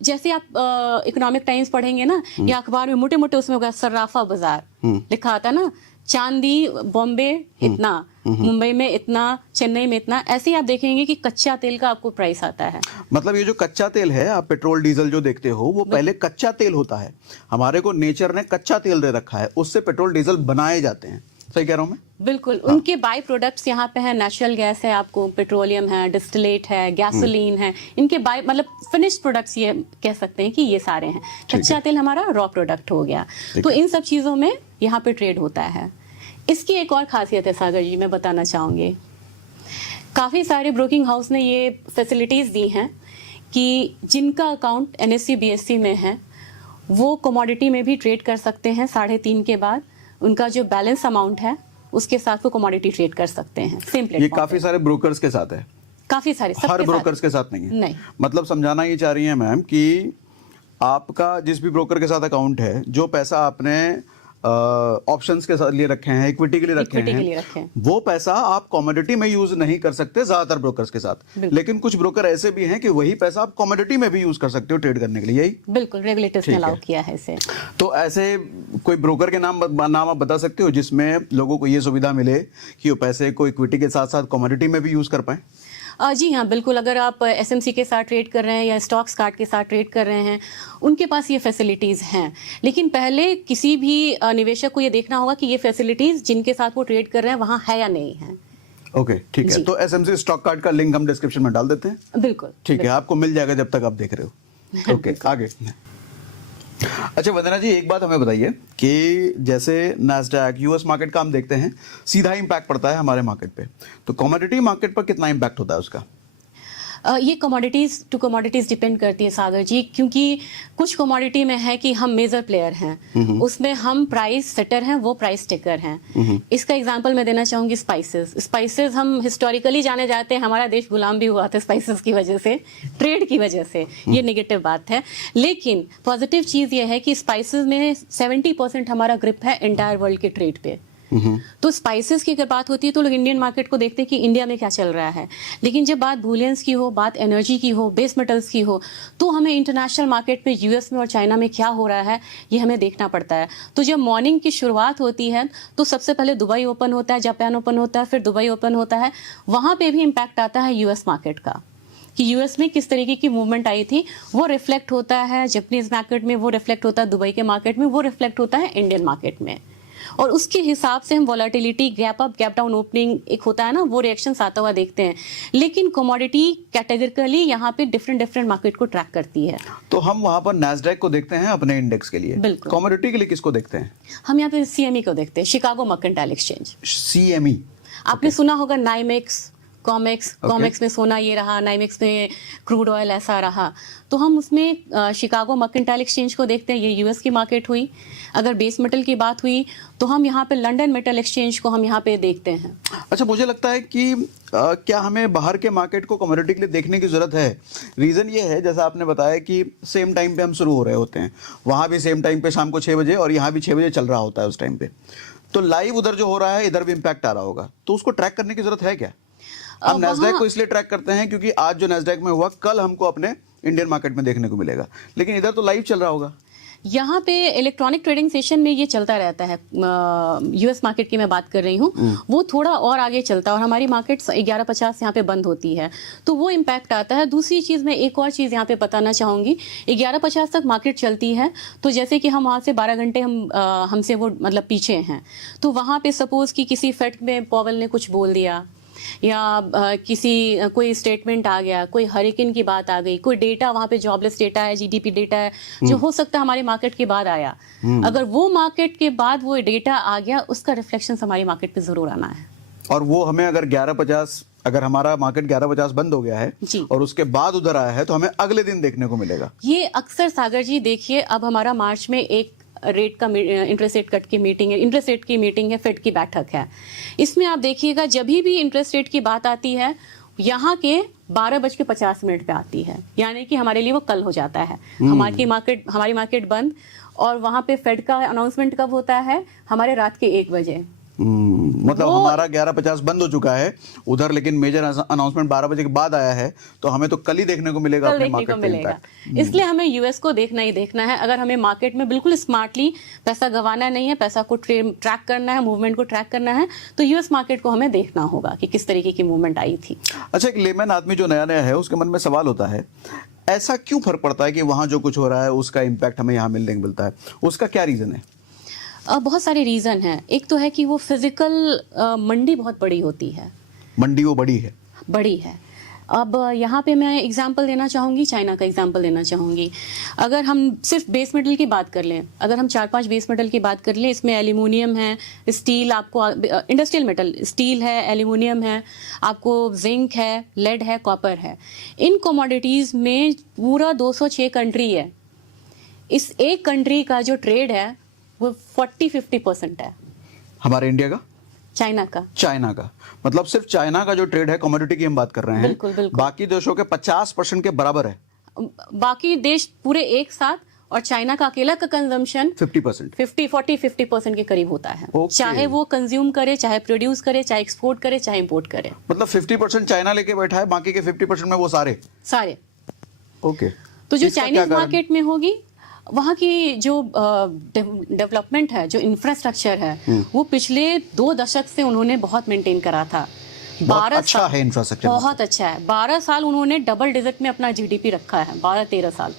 जैसे आप इकोनॉमिक टाइम्स पढ़ेंगे ना, या अखबार में मोटे मोटे उसमें होगा सर्राफा बाजार लिखा आता है ना, चांदी बॉम्बे इतना, मुंबई में इतना, चेन्नई में इतना, ऐसे ही आप देखेंगे कि कच्चा तेल का आपको प्राइस आता है। मतलब ये जो कच्चा तेल है, आप पेट्रोल डीजल जो देखते हो वो पहले कच्चा तेल होता है, हमारे को नेचर ने कच्चा तेल दे रखा है, उससे पेट्रोल डीजल बनाए जाते हैं। सही कह रहा हूं मैं? बिल्कुल। उनके बाई प्रोडक्ट्स यहाँ पे है, नेचुरल गैस है, आपको पेट्रोलियम है, डिस्टिलेट है, गैसोलीन है, इनके बाई मतलब फिनिश्ड प्रोडक्ट्स ये कह सकते हैं कि ये सारे हैं। कच्चा तेल हमारा रॉ प्रोडक्ट हो गया। तो इन सब चीज़ों में यहाँ पे ट्रेड होता है। इसकी एक और खासियत है सागर जी, मैं बताना चाहूँगी। काफ़ी सारे ब्रोकिंग हाउस ने ये फैसिलिटीज़ दी हैं कि जिनका अकाउंट NSE BSE में है वो कमोडिटी में भी ट्रेड कर सकते हैं 3:30 के बाद। उनका जो बैलेंस अमाउंट है उसके साथ वो कमोडिटी ट्रेड कर सकते हैं सेम प्लेटफॉर्म। ये काफी सारे ब्रोकर्स के साथ है, काफी सारे, हर ब्रोकर्स के साथ नहीं है। नहीं। मतलब समझाना ये चाह रही है मैम कि आपका जिस भी ब्रोकर के साथ अकाउंट है, जो पैसा आपने ऑप्शंस के साथ लिए रखे हैं, इक्विटी के लिए रखे हैं, वो पैसा आप कमोडिटी में यूज नहीं कर सकते ज्यादातर ब्रोकर्स के साथ। लेकिन कुछ ब्रोकर ऐसे भी हैं कि वही पैसा आप कमोडिटी में भी यूज कर सकते हो ट्रेड करने के लिए। यही बिल्कुल रेगुलेटर्स ने अलाउ किया है इसे। तो ऐसे कोई ब्रोकर के नाम आप बता सकते हो जिसमें लोगों को ये सुविधा मिले कि वो पैसे को इक्विटी के साथ साथ कमोडिटी में भी यूज कर पाए? जी हाँ, बिल्कुल। अगर आप SMC के साथ ट्रेड कर रहे हैं या स्टॉक्स कार्ड के साथ ट्रेड कर रहे हैं, उनके पास ये फैसिलिटीज़ हैं। लेकिन पहले किसी भी निवेशक को ये देखना होगा कि ये फैसिलिटीज़ जिनके साथ वो ट्रेड कर रहे हैं वहाँ है या नहीं है। ओके, ठीक है। तो SMC स्टॉक कार्ड का लिंक हम डिस्क्रिप्शन में डाल देते हैं। बिल्कुल, ठीक है, आपको मिल जाएगा जब तक आप देख रहे हो। ओके, आगे। अच्छा वंदना जी, एक बात हमें बताइए कि जैसे नैस्डैक यूएस मार्केट का हम देखते हैं, सीधा इम्पैक्ट पड़ता है हमारे मार्केट पे, तो कमोडिटी मार्केट पर कितना इम्पैक्ट होता है उसका? ये कमोडिटीज़ टू कमोडिटीज़ डिपेंड करती है सागर जी, क्योंकि कुछ कमोडिटी में है कि हम मेजर प्लेयर हैं, उसमें हम प्राइस सेटर हैं, वो प्राइस टेकर हैं। इसका एग्जांपल मैं देना चाहूँगी स्पाइसेस हम हिस्टोरिकली जाने जाते हैं, हमारा देश गुलाम भी हुआ था स्पाइसेस की वजह से, ट्रेड की वजह से। ये नेगेटिव बात है। लेकिन पॉजिटिव चीज़ ये है कि स्पाइसेस में 70% हमारा ग्रिप है एंटायर वर्ल्ड के ट्रेड पे। तो स्पाइसेस की अगर बात होती है तो लोग इंडियन मार्केट को देखते हैं कि इंडिया में क्या चल रहा है, लेकिन जब बात बुलियंस की हो, बात एनर्जी की हो, बेस मेटल्स की हो, तो हमें इंटरनेशनल मार्केट में यूएस में और चाइना में क्या हो रहा है ये हमें देखना पड़ता है। तो जब मॉर्निंग की शुरुआत होती है तो सबसे पहले दुबई ओपन होता है, जापान ओपन होता है, फिर दुबई ओपन होता है। वहाँ पे भी इम्पैक्ट आता है यूएस मार्केट का कि यूएस में किस तरीके की मूवमेंट आई थी, वो रिफ्लेक्ट होता है जापानीज मार्केट में, वो रिफ्लेक्ट होता है दुबई के मार्केट में, वो रिफ्लेक्ट होता है इंडियन मार्केट में। और उसके हिसाब से हम volatility, gap up, gap down, opening एक होता है ना, वो रिएक्शंस आता हुआ देखते हैं। लेकिन कमोडिटी कैटेगरिकली यहाँ पे डिफरेंट मार्केट को ट्रैक करती है। तो हम वहाँ पर नैस्डैक को देखते हैं अपने इंडेक्स के लिए, बिल्कुल। कमोडिटी के लिए किसको देखते हैं? हम यहाँ पे CME को देखते हैं, शिकागो मर्केंटाइल एक्सचेंज। CME आपने सुना होगा नाइमेक्स, कॉमेक्स में सोना ये रहा, नाइमेक्स में क्रूड ऑयल ऐसा रहा। तो हम उसमें शिकागो मर्केंटाइल एक्सचेंज को देखते हैं, ये यूएस की मार्केट हुई। अगर बेस मेटल की बात हुई तो हम यहाँ पे लंदन मेटल एक्सचेंज को हम यहाँ पे देखते हैं। अच्छा, मुझे लगता है कि क्या हमें बाहर के मार्केट को कमोडिटी के लिए देखने की जरूरत है? रीज़न ये है, जैसा आपने बताया कि सेम टाइम पे हम शुरू हो रहे होते हैं, वहाँ भी सेम टाइम पे शाम को 6 बजे और यहाँ भी 6 बजे चल रहा होता है उस टाइम पे, तो लाइव उधर जो हो रहा है इधर भी इम्पैक्ट आ रहा होगा, तो उसको ट्रैक करने की जरूरत है क्या? हम नैस्डैक को इसलिए ट्रैक करते हैं क्योंकि आज जो नैस्डैक में हुआ कल हमको अपने इंडियन मार्केट में देखने को मिलेगा, लेकिन इधर तो लाइव चल रहा होगा। यहाँ पे इलेक्ट्रॉनिक ट्रेडिंग सेशन में ये चलता रहता है। यूएस मार्केट की मैं बात कर रही हूँ, वो थोड़ा और आगे चलता है और हमारी मार्केट 11:50 यहाँ पे बंद होती है, तो वो इम्पैक्ट आता है। दूसरी चीज़, मैं एक और चीज़ यहाँ पे बताना चाहूँगी, 11:50 तक मार्केट चलती है, तो जैसे कि हम वहाँ से 12 घंटे हमसे वो मतलब पीछे हैं, तो वहाँ पे सपोज कि किसी फेड में पॉवेल ने कुछ बोल दिया या कोई स्टेटमेंट आ गया, कोई हरिकेन की बात आ गई, कोई डेटा वहाँ पे जॉबलेस डेटा है, GDP डेटा है, जो हो सकता है हमारे मार्केट के बाद आया, अगर वो मार्केट के बाद वो डेटा आ गया, उसका रिफ्लेक्शन हमारी मार्केट पे जरूर आना है। और वो हमें अगर 11:50, अगर हमारा मार्केट 11:50 बंद हो गया है और उसके बाद उधर आया है, तो हमें अगले दिन देखने को मिलेगा। ये अक्सर सागर जी देखिए, अब हमारा मार्च में एक रेट का इंटरेस्ट रेट कट की मीटिंग है, इंटरेस्ट रेट की मीटिंग है, फेड की बैठक है। इसमें आप देखिएगा जब भी इंटरेस्ट रेट की बात आती है, यहाँ के 12:50 पे आती है, यानी कि हमारे लिए वो कल हो जाता है। हमारी मार्केट बंद और वहाँ पे फेड का अनाउंसमेंट कब होता है? हमारे रात के 1 बजे। मतलब हमारा 11:50 बंद हो चुका है उधर, लेकिन मेजर अनाउंसमेंट 12 बजे के बाद आया है, तो हमें तो कल ही देखने को मिलेगा कल अपने देखने मार्केट को पे मिलेगा। impact। इसलिए हमें यूएस को देखना ही देखना है। अगर हमें मार्केट में बिल्कुल स्मार्टली पैसा गंवाना नहीं है, पैसा को ट्रैक करना है, मूवमेंट को ट्रैक करना है, तो यूएस मार्केट को हमें देखना होगा कि किस तरीके की मूवमेंट आई थी। अच्छा, एक लेमैन आदमी जो नया नया है उसके मन में सवाल होता है, ऐसा क्यों फर्क पड़ता है कि वहां जो कुछ हो रहा है उसका इम्पैक्ट हमें यहाँ मिलने को मिलता है? उसका क्या रीजन है? बहुत सारे रीजन हैं। एक तो है कि वो फिजिकल मंडी बहुत बड़ी होती है, मंडी वो बड़ी है। अब यहाँ पे मैं एग्जांपल देना चाहूँगी, चाइना का एग्जांपल देना चाहूँगी। अगर हम सिर्फ बेस मेटल की बात कर लें, अगर हम 4-5 बेस मेटल की बात कर लें, इसमें एल्यूमिनियम है, स्टील, आपको इंडस्ट्रियल मेटल स्टील है, एल्यूमिनियम है, आपको जिंक है, लेड है, कॉपर है। इन कमोडिटीज़ में पूरा 206 कंट्री है। इस एक कंट्री का जो ट्रेड है वो 40-50% है। हमारे इंडिया का? चाइना का। मतलब सिर्फ चाइना का जो ट्रेड है कमोडिटी की हम बात कर रहे हैं, बिल्कुल। बाकी देशों के 50% के बराबर है। बाकी देश पूरे एक साथ, और चाइना का अकेला का कंजम्पशन 50%, 40-50% के करीब होता है। चाहे वो कंज्यूम करे, चाहे प्रोड्यूस करे, चाहे एक्सपोर्ट करे, चाहे इंपोर्ट करे। मतलब 50% चाइना लेके बैठा है, बाकी के 50% में वो सारे। ओके। तो जो चाइनीज मार्केट में होगी, वहाँ की जो डेवलपमेंट है, जो इंफ्रास्ट्रक्चर है, वो पिछले 2 दशक से उन्होंने बहुत मेंटेन करा था। 12 अच्छा साल है इंफ्रास्ट्रक्चर, बहुत अच्छा है। 12 साल उन्होंने डबल डिजिट में अपना जीडीपी रखा है, 12-13 साल।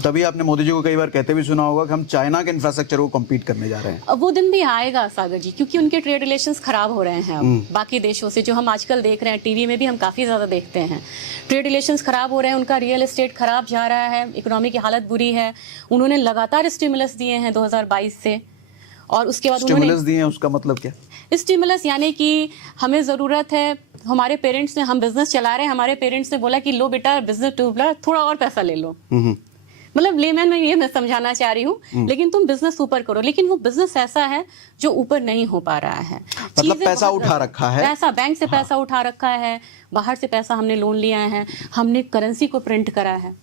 तभी आपने मोदी जी को कई बार कहते भी सुना होगा कि हम चाइना के इंफ्रास्ट्रक्चर को कम्पीट करने जा रहे हैं। अब वो दिन भी आएगा सागर जी, क्योंकि उनके ट्रेड रिलेशंस खराब हो रहे हैं अब बाकी देशों से, जो हम आजकल देख रहे हैं टीवी में भी हम काफ़ी ज़्यादा देखते हैं। ट्रेड रिलेशंस खराब हो रहे हैं, उनका रियल एस्टेट खराब जा रहा है, इकोनॉमी की हालत बुरी है। उन्होंने लगातार स्टिमुलस दिए हैं 2022 से, और उसके बाद स्टिमुलस दिए हैं, उसका मतलब क्या? स्टिमुलस यानी कि हमें ज़रूरत है, हमारे पेरेंट्स ने, हम बिजनेस चला रहे हैं, हमारे पेरेंट्स ने बोला कि लो बेटा बिजनेस डूबला, थोड़ा और पैसा ले लो। मतलब लेमैन में ये मैं समझाना चाह रही हूँ, लेकिन तुम बिजनेस ऊपर करो। लेकिन वो बिजनेस ऐसा है जो ऊपर नहीं हो पा रहा है। मतलब पैसा उठा रखा है, पैसा बैंक से पैसा उठा रखा है, बाहर से पैसा हमने लोन लिया है, हमने करेंसी को प्रिंट करा है,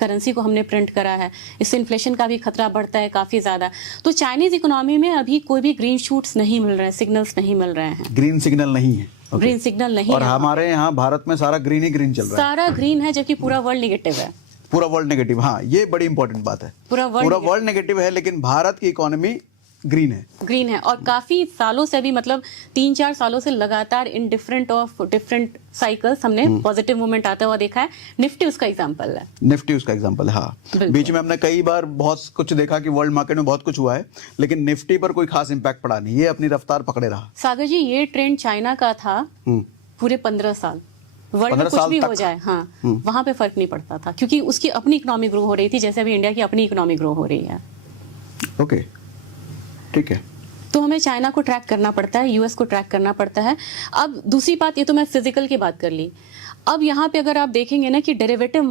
करेंसी को हमने प्रिंट करा है। इससे इन्फ्लेशन का भी खतरा बढ़ता है काफी ज्यादा। तो चाइनीज इकोनॉमी में अभी कोई भी ग्रीन शूट्स नहीं मिल रहे हैं, सिग्नल्स नहीं मिल रहे हैं। ग्रीन सिग्नल नहीं है। ग्रीन सिग्नल नहीं और है। हमारे यहाँ भारत में सारा ग्रीन ही ग्रीन चल रहा है, सारा ग्रीन है, जबकि पूरा वर्ल्ड निगेटिव है। पूरा वर्ल्ड नेगेटिव। हाँ, ये बड़ी इंपॉर्टेंट बात है। पूरा वर्ल्ड नेगेटिव है, लेकिन भारत की इकोनॉमी ग्रीन है। और काफी सालों से भी, मतलब 3-4 सालों से लगातार इन डिफरेंट साइकिल्स हमने पॉजिटिव मूवमेंट आता हुआ देखा है। निफ्टी उसका एग्जांपल है। हाँ, बीच में हमने कई बार बहुत कुछ देखा कि वर्ल्ड मार्केट में बहुत कुछ हुआ है, लेकिन निफ्टी पर कोई खास इंपैक्ट पड़ा नहीं, ये अपनी रफ्तार पकड़े रहा। सागर जी, ये ट्रेंड चाइना का था पूरे 15 साल। वर्ल्ड में कुछ भी हो जाए, हाँ, वहां पे फर्क नहीं पड़ता था, क्योंकि उसकी अपनी इकोनॉमी ग्रो हो रही थी, जैसे अभी इंडिया की अपनी इकोनॉमी ग्रो हो रही है। ओके, ठीक है। तो हमें चाइना को ट्रैक करना पड़ता है, यूएस को ट्रैक करना पड़ता है। अब दूसरी बात, ये तो मैं फिजिकल की बात कर ली। अब यहाँ पे अगर आप देखेंगे ना कि डेरिवेटिव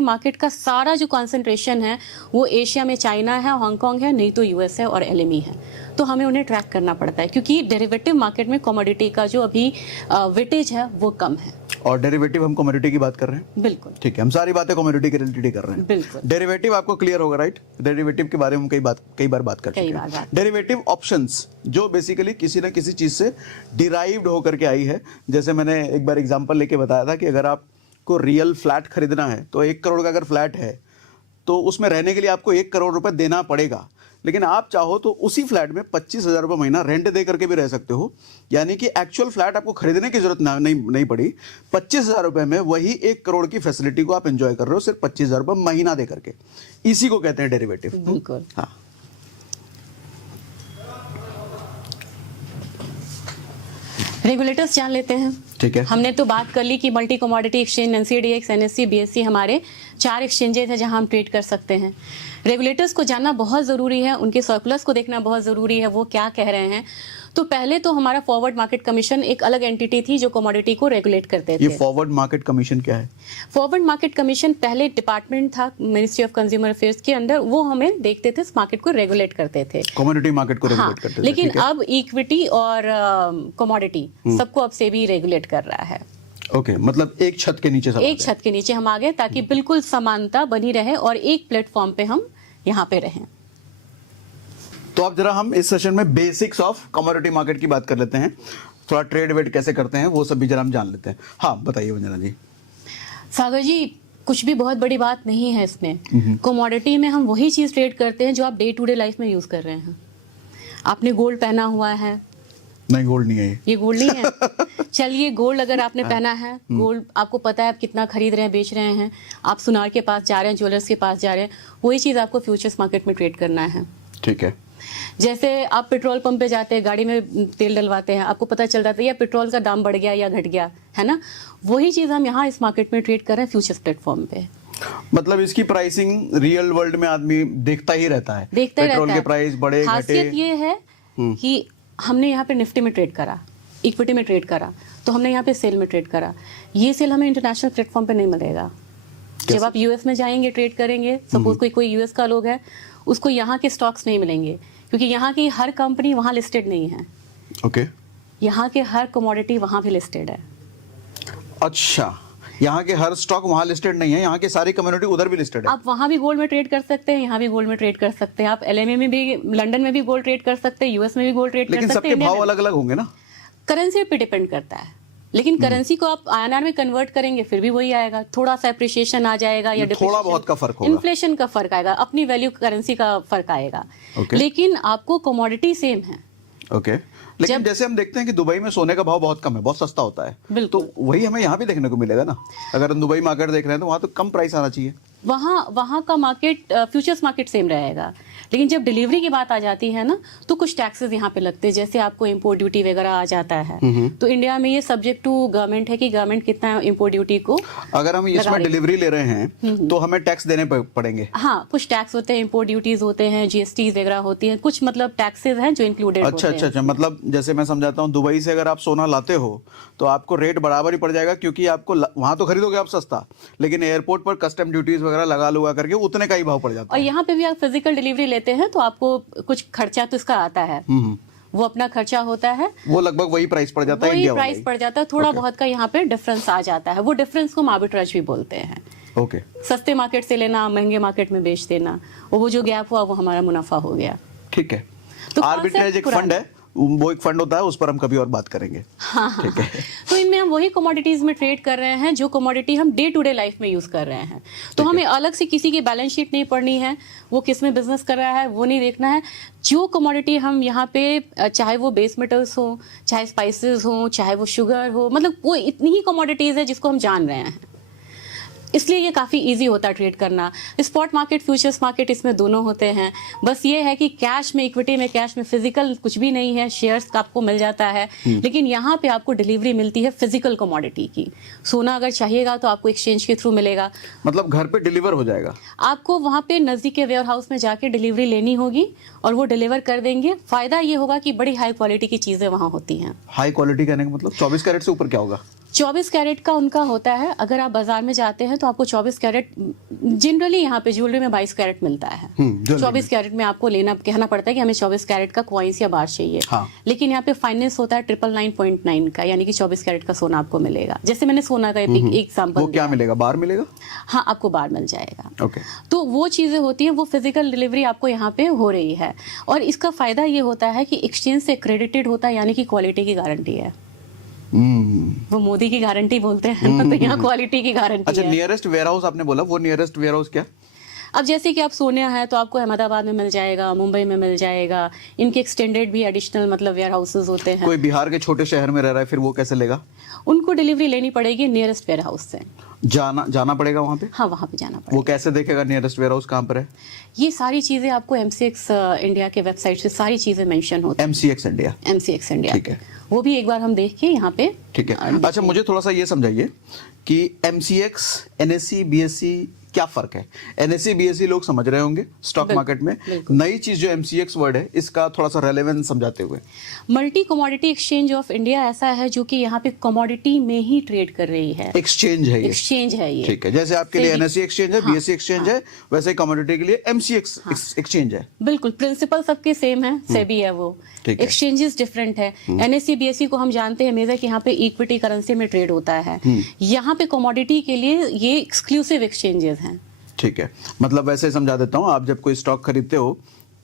मार्केट का सारा जो कंसंट्रेशन है वो एशिया में चाइना है, हांगकांग है, नहीं तो यूएस है और एलएमई है। तो हमें उन्हें ट्रैक करना पड़ता है, क्योंकि डेरिवेटिव मार्केट में कमोडिटी का जो अभी वेटेज है वो कम है। और डेरिवेटिव, हम कमोडिटी की बात कर रहे हैं, बिल्कुल ठीक है, हम सारी बातें कमोडिटी के रिलेटेड कर रहे हैं। बिल्कुल। डेरिवेटिव आपको क्लियर होगा, राइट? डेरिवेटिव के बारे में हम कई बार बात कर चुके हैं। डेरिवेटिव ऑप्शंस जो बेसिकली किसी ना किसी चीज से डिराइव्ड होकर के आई है। जैसे मैंने एक बार एग्जांपल लेके बताया था कि अगर आपको रियल फ्लैट खरीदना है, तो 1 करोड़ का अगर फ्लैट है तो उसमें रहने के लिए आपको 1 करोड़ रुपए देना पड़ेगा, लेकिन आप चाहो तो उसी फ्लैट में 25,000 रुपये महीना रेंट दे करके भी रह सकते हो। यानी कि एक्चुअल फ्लैट आपको खरीदने की जरूरत नहीं पड़ी, 25,000 रुपये में वही 1 करोड़ की फैसिलिटी को आप एंजॉय कर रहे हो, सिर्फ 25,000 रुपये महीना दे करके। इसी को कहते हैं डेरिवेटिव। बिल्कुल। हाँ, रेगुलेटर्स जान लेते हैं। ठीक है। हमने तो बात कर ली कि multi commodity exchange, NCDEX, NSC, BSc हमारे 4 एक्सचेंजेस हैं जहां हम ट्रेड कर सकते हैं। रेगुलेटर्स को जानना बहुत ज़रूरी है, उनके सर्कुलर्स को देखना बहुत ज़रूरी है, वो क्या कह रहे हैं। तो पहले तो हमारा फॉरवर्ड मार्केट कमीशन एक अलग एंटिटी थी जो कमोडिटी को रेगुलेट करते थे। ये फॉरवर्ड मार्केट कमीशन क्या है? फॉरवर्ड मार्केट कमीशन पहले डिपार्टमेंट था मिनिस्ट्री ऑफ कंज्यूमर अफेयर्स के अंदर, वो हमें देखते थे, इस मार्केट को रेगुलेट करते थे, कमोडिटी मार्केट को रेगुलेट करते थे। लेकिन अब इक्विटी और कमोडिटी सबको अब सेबी रेगुलेट कर रहा है। ओके, मतलब एक छत के नीचे हम आ गए, ताकि बिल्कुल समानता बनी रहे और एक प्लेटफॉर्म पे हम यहाँ पे रहें। तो अब जरा हम इस सेशन में बेसिक्स ऑफ कमोडिटी मार्केट की बात कर लेते हैं, थोड़ा ट्रेड वेट कैसे करते हैं वो सब भी जरा हम जान लेते हैं। हाँ बताइए वंदना जी। सागर जी, कुछ भी बहुत बड़ी बात नहीं है इसमें। कमोडिटी में हम वही चीज ट्रेड करते हैं जो आप डे टू डे लाइफ में यूज कर रहे हैं। आपने गोल्ड पहना हुआ है? नहीं, गोल्ड नहीं है ये गोल्ड नहीं है। चलिए, गोल्ड अगर आपने पहना है, गोल्ड आपको पता है आप कितना खरीद रहे हैं, बेच रहे हैं, आप सुनार के पास जा रहे हैं, ज्वेलर्स के पास जा रहे हैं, वही चीज आपको फ्यूचर्स मार्केट में ट्रेड करना है। ठीक है। जैसे आप पेट्रोल पंप पे जाते हैं, गाड़ी में तेल डलवाते हैं, आपको पता चल जाता है या पेट्रोल का दाम बढ़ गया या घट गया, है ना? वही चीज हम यहाँ इस मार्केट में ट्रेड कर रहे हैं फ्यूचर्स प्लेटफॉर्म पे। मतलब इसकी प्राइसिंग रियल वर्ल्ड में आदमी देखता ही रहता है, देखता ही पेट्रोल रहता के प्राइस बढ़े घटे। खासियत ये है कि हमने यहाँ पे निफ्टी में ट्रेड करा, इक्विटी में ट्रेड करा, तो हमने यहाँ पे सेल में ट्रेड करा। ये सेल हमें इंटरनेशनल प्लेटफॉर्म पे नहीं मिलेगा। जब आप यूएस में जाएंगे ट्रेड करेंगे, सपोज कोई यूएस का लोग है, उसको यहाँ के स्टॉक्स नहीं मिलेंगे क्योंकि यहाँ की हर कंपनी वहाँ लिस्टेड नहीं है। ओके। यहाँ के हर कमोडिटी वहाँ भी लिस्टेड है। अच्छा, यहाँ के हर स्टॉक वहाँ लिस्टेड नहीं है, यहाँ के सारी कम्युनिटी उधर भी लिस्टेड है। आप वहाँ भी गोल्ड में ट्रेड कर सकते हैं, यहाँ भी गोल्ड में ट्रेड कर सकते हैं, आप एलएमए में भी, लंदन में भी गोल्ड ट्रेड कर सकते हैं, यूएस में भी गोल्ड ट्रेड कर लेकिन सकते हैं। सबके भाव अलग अलग होंगे ना? करेंसी पे डिपेंड करता है, लेकिन करेंसी को आप आईएनआर में कन्वर्ट करेंगे फिर भी वही आएगा। थोड़ा सा एप्रिसिएशन आ जाएगा या थोड़ा बहुत का फर्क होगा, इन्फ्लेशन का फर्क आएगा, अपनी वैल्यू करेंसी का फर्क आएगा। लेकिन आपको कमोडिटी सेम है। ओके। लेकिन जैसे हम देखते हैं कि दुबई में सोने का भाव बहुत कम है, बहुत सस्ता होता है, तो वही हमें यहाँ भी देखने को मिलेगा ना? अगर हम दुबई मार्केट देख रहे हैं तो वहाँ तो कम प्राइस आना चाहिए। वहाँ का मार्केट, फ्यूचर्स मार्केट सेम रहेगा, लेकिन जब डिलीवरी की बात आ जाती है ना, तो कुछ टैक्सेस यहाँ पे लगते हैं। जैसे आपको इंपोर्ट ड्यूटी वगैरह आ जाता है, तो इंडिया में ये सब्जेक्ट टू गवर्नमेंट है कि गवर्नमेंट कितना इंपोर्ट ड्यूटी को, अगर हम इसमें डिलीवरी ले रहे हैं तो हमें टैक्स देने पड़ेंगे। हाँ, कुछ टैक्स होते हैं, इंपोर्ट ड्यूटीज होते हैं, जीएसटी वगैरह होती है, कुछ मतलब टैक्सेस हैं जो इंक्लूडेड होते हैं। अच्छा, मतलब जैसे मैं समझाता हूँ, दुबई से अगर आप सोना लाते हो तो आपको रेट बराबर ही पड़ जाएगा, क्योंकि आपको वहां तो खरीदोगे आप सस्ता, लेकिन एयरपोर्ट पर कस्टम ड्यूटीज वगैरह लगा लुगा करके उतने का ही भाव पड़ जाता है। और यहाँ पे भी आप फिजिकल डिलीवरी लेते हैं तो आपको कुछ खर्चा तो इसका आता है, वो अपना खर्चा होता है, वो लगभग वही प्राइस पड़ जाता है, वही प्राइस पड़ जाता है। थोड़ा बहुत का यहाँ पे डिफरेंस आ जाता है, वो डिफरेंस को हम आर्बिट्रेज भी बोलते हैं। ओके। सस्ते मार्केट से लेना, महंगे मार्केट में बेच देना, वो जो गैप हुआ वो हमारा मुनाफा हो गया। ठीक है। तो आर्बिट्रेज एक फंड है, वो एक फंड होता है, उस पर हम कभी और बात करेंगे। हाँ, ठीक है। तो इनमें हम वही कमोडिटीज में ट्रेड कर रहे हैं जो कमोडिटी हम डे टू डे लाइफ में यूज कर रहे हैं। तो हमें अलग से किसी की बैलेंस शीट नहीं पढ़नी है, वो किस में बिजनेस कर रहा है वो नहीं देखना है। जो कमोडिटी हम यहाँ पे, चाहे वो बेस मेटल्स हो, चाहे स्पाइसेस हो, चाहे वो शुगर हो, मतलब वो इतनी ही कमोडिटीज है जिसको हम जान रहे हैं, इसलिए ये काफ़ी इजी होता है ट्रेड करना। स्पॉट मार्केट, फ्यूचर्स मार्केट, इसमें दोनों होते हैं। बस ये है कि कैश में, इक्विटी में, कैश में फिजिकल कुछ भी नहीं है, शेयर्स का आपको मिल जाता है, लेकिन यहाँ पे आपको डिलीवरी मिलती है फिजिकल कमोडिटी की। सोना अगर चाहिएगा तो आपको एक्सचेंज के थ्रू मिलेगा, मतलब घर पे डिलीवर हो जाएगा। आपको वहाँ पे नजदीक के वेयर हाउस में जाके डिलीवरी लेनी होगी और वो डिलीवर कर देंगे। फायदा ये होगा कि बड़ी हाई क्वालिटी की चीजें वहाँ होती हैं। हाई क्वालिटी कहने का मतलब 24 कैरेट से ऊपर क्या होगा? 24 कैरेट का उनका होता है। अगर आप बाजार में जाते हैं तो आपको 24 कैरेट, जनरली यहाँ पे ज्वेलरी में 22 कैरेट मिलता है। 24 कैरेट में आपको कहना पड़ता है कि हमें 24 कैरेट का कॉइन्स या बार चाहिए। हाँ। लेकिन यहाँ पे फाइनेंस होता है 999.9 का, यानी कि 24 कैरेट का सोना आपको मिलेगा। जैसे मैंने सोना का एग्जाम्पल, वो क्या मिलेगा? बार मिलेगा? हाँ, आपको बार मिल जाएगा। ओके। तो वो चीजें होती हैं, वो फिजिकल डिलीवरी आपको यहाँ पे हो रही है। और इसका फायदा ये होता है कि एक्सचेंज से क्रेडिटेड होता है, यानी कि क्वालिटी की गारंटी है। वो मोदी की गारंटी बोलते हैं ना, तो यहाँ क्वालिटी की गारंटी अच्छा, है। नियरेस्ट वेयर हाउस आपने बोला, वो नियरेस्ट वेयर हाउस क्या? अब जैसे कि आप सोने है तो आपको अहमदाबाद में मिल जाएगा, मुंबई में मिल जाएगा। इनके एक्सटेंडेड भी एडिशनल मतलब वेयर हाउसेज होते हैं। कोई बिहार के छोटे शहर में रह रहा है, फिर वो कैसे लेगा? उनको डिलीवरी लेनी पड़ेगी नियरेस्ट वेयर हाउस से। जाना पड़ेगा वहाँ पे? हाँ, वहाँ पे जाना पड़ेगा। वो कैसे देखेगा नियरेस्ट वेयर हाउस कहाँ पर है? ये सारी चीजें आपको MCX इंडिया के वेबसाइट से सारी चीजें मेंशन होती है। MCX India. MCX इंडिया, ठीक है। वो भी एक बार हम देख के यहाँ पे। ठीक है। अच्छा, मुझे थोड़ा सा ये समझाइए कि MCX, NSE, BSE क्या फर्क है? NSE, BSE लोग समझ रहे होंगे स्टॉक मार्केट में, नई चीज जो MCX वर्ड है, इसका थोड़ा सा रेलेवेंस समझाते हुए। Multi commodity exchange of India ऐसा है जो कि यहाँ पे कमोडिटी में ही ट्रेड कर रही है। एक्सचेंज है ये? एक्सचेंज है ये। ठीक है। जैसे आपके लिए NSE एक्सचेंज है, BSE एक्सचेंज है, वैसे ही कमोडिटी के लिए MCX एक्सचेंज है। बिल्कुल, प्रिंसिपल सबके सेम है, सेबी है वो, एक्सचेंजेस डिफरेंट है। NSE, BSE को हम जानते हैं मेजर कि यहाँ पे इक्विटी करेंसी में ट्रेड होता है। यहाँ पे कमोडिटी के लिए ये एक्सक्लूसिव एक्सचेंजेस हैं। ठीक है। मतलब वैसे समझा देता हूँ, आप जब कोई स्टॉक खरीदते हो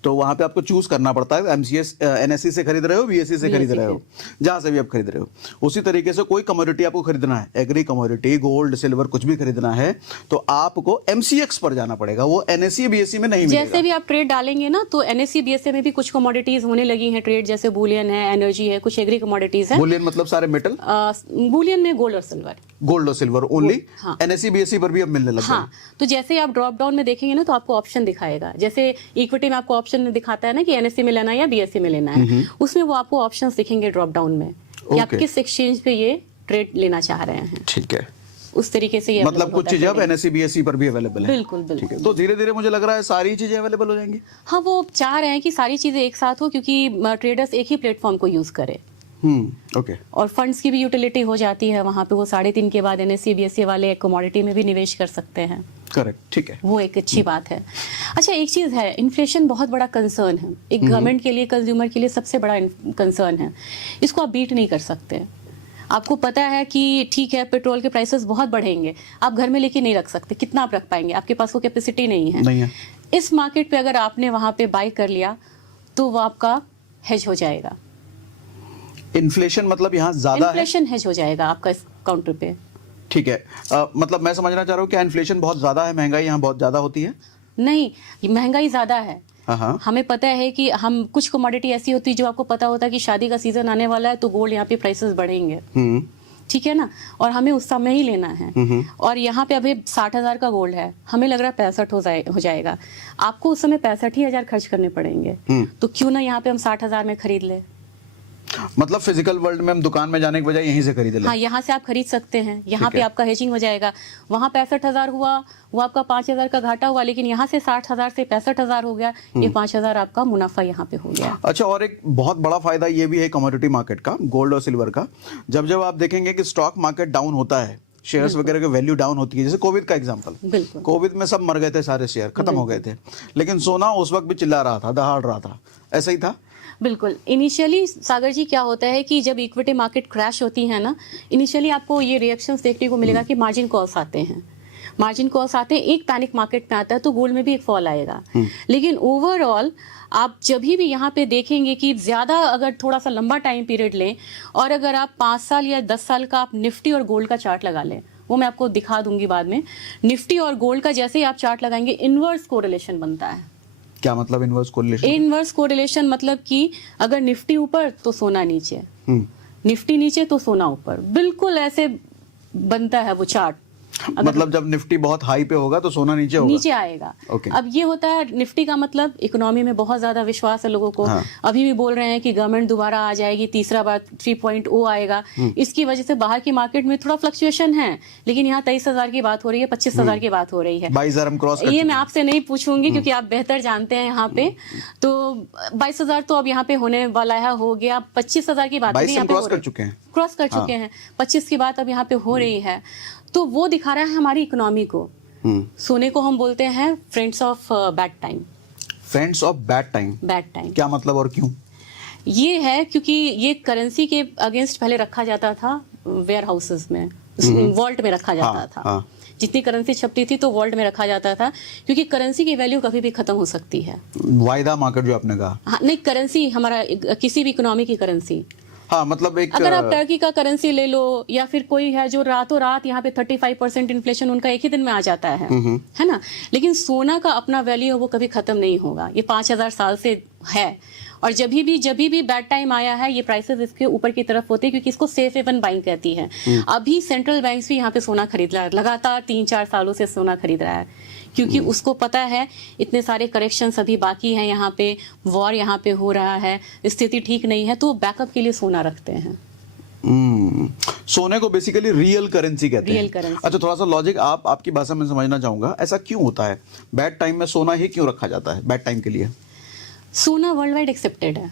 तो वहां पे आपको चूज करना पड़ता है, एमसीएस एनएससी से खरीद रहे हो, बीएससी से खरीद रहे हो, जहां से भी आप खरीद रहे हो। उसी तरीके से कोई कमोडिटी आपको खरीदना है, एग्री कमोडिटी, गोल्ड, सिल्वर, कुछ भी खरीदना है तो आपको एमसीएक्स पर जाना पड़ेगा, वो एनएससी बीएससी में नहीं मिलेगा। जैसे भी आप ट्रेड डालेंगे ना, तो एनएससी बीएससी में भी कुछ कमोडिटीज होने लगी हैं ट्रेड, जैसे बुलियन है, एनर्जी है, कुछ एग्री कमोडिटीज है। बुलियन मतलब सारे मेटल, बुलियन में गोल्ड और सिल्वर, गोल्ड और सिल्वर ओनली। हाँ। एनएससी बीएससी पर भी अब मिलने लग गए। हाँ, तो जैसे आप ड्रॉप डाउन में देखेंगे ना, तो आपको ऑप्शन दिखाएगा, जैसे इक्विटी में आपको ऑप्शन दिखाता है ना कि एनएससी में लेना है या बीएससी में लेना है, उसमें वो आपको ऑप्शंस दिखेंगे ड्रॉप डाउन में कि आप Okay. किस एक्सचेंज पे ये ट्रेड लेना चाह रहे हैं। ठीक है, उस तरीके से ये मतलब कुछ चीजें अब available एनएससी बीएससी पर भी अवेलेबल है। बिल्कुल, ठीक है, बिल्कुल। तो धीरे धीरे मुझे लग रहा है सारी चीजें अवेलेबल हो जाएंगी। हाँ, वो चाह रहे हैं कि सारी चीजें एक साथ हो, क्योंकि ट्रेडर्स एक ही प्लेटफॉर्म को यूज करे ओके। और फंड्स की भी यूटिलिटी हो जाती है वहाँ पे। वो 3.5 के बाद एनएससी बीएससी वाले कमोडिटी में भी निवेश कर सकते हैं। करेक्ट, ठीक है। वो एक अच्छी बात है। अच्छा, एक चीज़ है, इन्फ्लेशन बहुत बड़ा कंसर्न है, एक गवर्नमेंट के लिए, कंज्यूमर के लिए सबसे बड़ा कंसर्न है। इसको आप बीट नहीं कर सकते। आपको पता है कि ठीक है, पेट्रोल के प्राइसेस बहुत बढ़ेंगे, आप घर में लेके नहीं रख सकते, कितना आप रख पाएंगे, आपके पास वो कैपेसिटी नहीं है। नहीं है। इस मार्केट पे अगर आपने वहाँ पे बाई कर लिया तो वो आपका हेज हो जाएगा। इन्फ्लेशन मतलब यहाँ ज्यादा है। इन्फ्लेशन हेज हो जाएगा आपका इस काउंटर पे। ठीक है, मतलब मैं समझना चाह रहा हूँ क्या इन्फ्लेशन बहुत ज्यादा है, महंगाई यहाँ बहुत ज्यादा होती है? नहीं, महंगाई ज्यादा है। हाँ। हमें पता है कि हम कुछ कमोडिटी ऐसी होती है जो आपको पता होता है कि शादी का सीजन आने वाला है तो गोल्ड यहाँ पे प्राइसेस बढ़ेंगे, ठीक है ना, और हमें उस समय ही लेना है। और यहाँ पे अभी 60,000 का गोल्ड है, हमें लग रहा है 65 हो जाएगा, आपको उस समय 65,000 खर्च करने पड़ेंगे। तो क्यों ना यहाँ पे हम 60,000 में खरीद ले। मतलब फिजिकल वर्ल्ड में हम दुकान में जाने के बजाय यहीं से खरीद लें। हाँ, यहाँ से आप खरीद सकते हैं, यहाँ ठीक पे है। आपका हेजिंग हो जाएगा। वहाँ 65,000 हुआ, वो आपका 5,000 का घाटा हुआ, लेकिन यहाँ से 60,000 से 65,000 हो गया, ये 5,000 आपका मुनाफा यहाँ पे हो गया। अच्छा, और एक बहुत बड़ा फायदा ये भी है कमोडिटी मार्केट का, गोल्ड और सिल्वर का, जब जब आप देखेंगे कि स्टॉक मार्केट डाउन होता है, शेयर्स वगैरह की वैल्यू डाउन होती है, जैसे कोविड का एग्जांपल, बिल्कुल। कोविड में सब मर गए थे, सारे शेयर खत्म हो गए थे, लेकिन सोना उस वक्त भी चिल्ला रहा था, दहाड़ रहा था, ऐसा ही था। बिल्कुल। इनिशियली सागर जी क्या होता है कि जब इक्विटी मार्केट क्रैश होती है ना, इनिशियली आपको ये रिएक्शंस देखने को मिलेगा कि मार्जिन कॉल्स आते हैं, मार्जिन कॉल्स आते हैं, एक पैनिक मार्केट में आता है तो गोल्ड में भी एक फॉल आएगा। लेकिन ओवरऑल आप जब भी यहाँ पे देखेंगे कि ज़्यादा अगर थोड़ा सा लंबा टाइम पीरियड लें, और अगर आप 5 साल या 10 साल का आप निफ्टी और गोल्ड का चार्ट लगा लें, वो मैं आपको दिखा दूंगी बाद में, निफ्टी और गोल्ड का जैसे ही आप चार्ट लगाएंगे इनवर्स कोरिलेशन बनता है। क्या मतलब इनवर्स कोरिलेशन? इनवर्स कोरिलेशन मतलब कि अगर निफ्टी ऊपर तो सोना नीचे, निफ्टी नीचे तो सोना ऊपर, बिल्कुल ऐसे बनता है वो चार्ट। मतलब जब निफ्टी बहुत हाई पे होगा तो सोना नीचे होगा, नीचे आएगा। Okay. अब ये होता है निफ्टी का मतलब इकोनॉमी में बहुत ज्यादा विश्वास है लोगों को। हाँ। अभी भी बोल रहे हैं कि गवर्नमेंट दोबारा आ जाएगी, तीसरा बार 3.0 आएगा। इसकी वजह से बाहर की मार्केट में थोड़ा फ्लक्चुएशन है, लेकिन यहाँ 23,000 की बात हो रही है, 25,000 की बात हो रही है। 22,000 हम क्रॉस कर ये चुके मैं आपसे नहीं पूछूंगी क्योंकि आप बेहतर जानते हैं यहाँ पे। तो 22,000 तो अब यहाँ पे होने वाला है, हो गया। 25,000 की बात 22 हम क्रॉस कर चुके हैं, क्रॉस कर चुके हैं। 25 की बात अब यहाँ पे हो रही है, तो वो दिखा रहा है हमारी इकोनॉमी को। सोने को हम बोलते हैं friends of bad time. Friends of bad time? Bad time क्या मतलब और क्यों? ये है क्योंकि ये करेंसी के अगेंस्ट पहले रखा जाता था वेयर हाउसेस में, वॉल्ट में रखा जाता था। हाँ। जितनी करेंसी छपती थी तो वॉल्ट में रखा जाता था, क्योंकि करेंसी की वैल्यू कभी भी खत्म हो सकती है। वायदा मार्केट जो आपने कहा। हाँ, नहीं, करेंसी हमारा किसी भी इकोनॉमी की करेंसी। हाँ, मतलब एक अगर आप टर्की का करेंसी ले लो, या फिर कोई है जो रातों रात यहाँ पे 35% इन्फ्लेशन उनका एक ही दिन में आ जाता है ना, लेकिन सोना का अपना वैल्यू वो कभी खत्म नहीं होगा। ये 5,000 साल से है, और जब भी बैड टाइम आया है, ये प्राइसेस इसके ऊपर की तरफ होते हैं, क्योंकि इसको सेफ हेवन बाइंग कहती है। अभी सेंट्रल बैंक्स भी यहाँ पे सोना खरीद रहा है, लगातार 3-4 सालों से सोना खरीद रहा है, क्योंकि उसको पता है इतने सारे करेक्शंस अभी बाकी हैं, यहाँ पे वॉर यहाँ पे हो रहा है, स्थिति ठीक नहीं है, तो बैकअप के लिए सोना रखते हैं। सोने को बेसिकली रियल करेंसी कहते हैं। Real currency. अच्छा, थोड़ा सा लॉजिक आपकी भाषा में समझना चाहूंगा, ऐसा क्यों होता है? बैड टाइम में सोना ही क्यों रखा जाता है बैड टाइम के लिए? सोना वर्ल्ड वाइड एक्सेप्टेड है।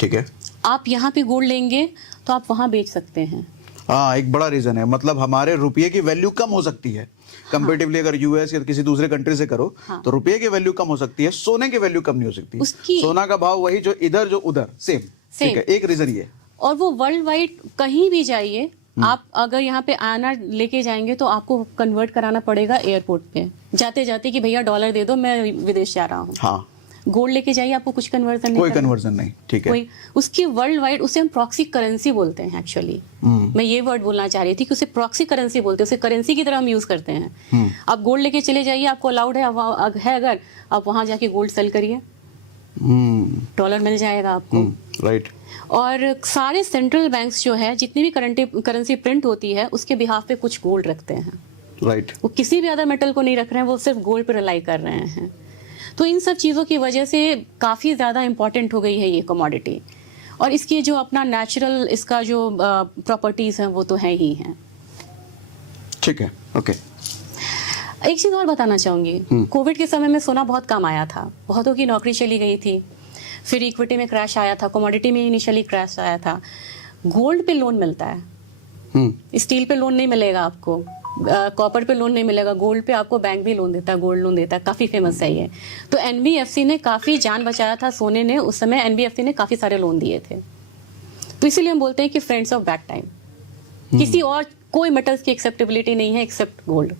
ठीक है, आप यहाँ पे गोल्ड लेंगे तो आप वहां बेच सकते हैं। हाँ, एक बड़ा रीजन है, मतलब हमारे रुपये की वैल्यू कम हो सकती है कंपेरेटिवली। अगर यूएस या किसी दूसरे कंट्री से करो तो रुपये की वैल्यू कम हो सकती है, सोने की वैल्यू कम नहीं हो सकती। सोना का भाव वही जो इधर जो उधर, सेम। ठीक है, एक रीजन ये। और वो वर्ल्ड वाइड कहीं भी जाइए, आप अगर यहाँ पे INR लेके जाएंगे तो आपको कन्वर्ट कराना पड़ेगा एयरपोर्ट पे जाते जाते कि भैया डॉलर दे दो, मैं विदेश जा रहा हूँ। हाँ, गोल्ड लेके जाइए, आपको कुछ कन्वर्जन नहीं कोई करना। कन्वर्जन नहीं, ठीक है। कोई उसकी वर्ल्ड वाइड, उसे हम प्रॉक्सी करेंसी बोलते हैं एक्चुअली। मैं ये वर्ड बोलना चाह रही थी कि उसे प्रॉक्सी करेंसी बोलते हैं, उसे करेंसी की तरह हम यूज करते हैं। आप गोल्ड लेके चले जाइए, आपको अलाउड है अगर आप वहां जाके गोल्ड सेल करिए, डॉलर मिल जाएगा आपको। राइट। और सारे सेंट्रल बैंक्स जो है, जितनी भी करेंसी प्रिंट होती है, उसके बिहाफ पे कुछ गोल्ड रखते हैं। राइट। वो किसी भी अदर मेटल को नहीं रख रहे हैं, वो सिर्फ गोल्ड पे रिलाई कर रहे हैं। तो इन सब चीज़ों की वजह से काफ़ी ज़्यादा इम्पॉर्टेंट हो गई है ये कमोडिटी, और इसकी जो अपना नेचुरल इसका जो प्रॉपर्टीज़ हैं वो तो है ही हैं। ठीक है, ओके। एक चीज़ और बताना चाहूँगी, कोविड के समय में सोना बहुत कम आया था, बहुतों की नौकरी चली गई थी, फिर इक्विटी में क्रैश आया था, कमोडिटी में इनिशियली क्रैश आया था। गोल्ड पे लोन मिलता है, स्टील पे लोन नहीं मिलेगा आपको, कॉपर पे लोन नहीं मिलेगा, गोल्ड पे आपको बैंक भी लोन देता है, गोल्ड लोन देता है, काफ़ी फेमस है ये। तो एनबीएफसी ने काफ़ी जान बचाया था सोने ने, उस समय एनबीएफसी ने काफ़ी सारे लोन दिए थे। तो इसीलिए हम बोलते हैं कि फ्रेंड्स ऑफ बैड टाइम। किसी और कोई मेटल्स की एक्सेप्टेबिलिटी नहीं है एक्सेप्ट गोल्ड।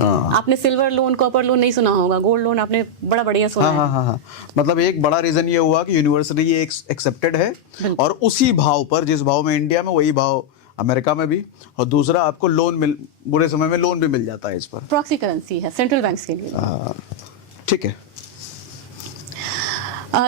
आपने सिल्वर लोन, कॉपर लोन नहीं सुना होगा, गोल्ड लोन आपने बड़ा बढ़िया सुना है। हाँ। मतलब एक बड़ा रीजन ये हुआ कि यूनिवर्सली ये एक्सेप्टेड है, और उसी भाव पर, जिस भाव में इंडिया में वही भाव अमेरिका में भी, और दूसरा आपको लोन बुरे समय में लोन भी मिल जाता है इस पर। प्रॉक्सी करेंसी है सेंट्रल बैंक्स के लिए। ठीक है।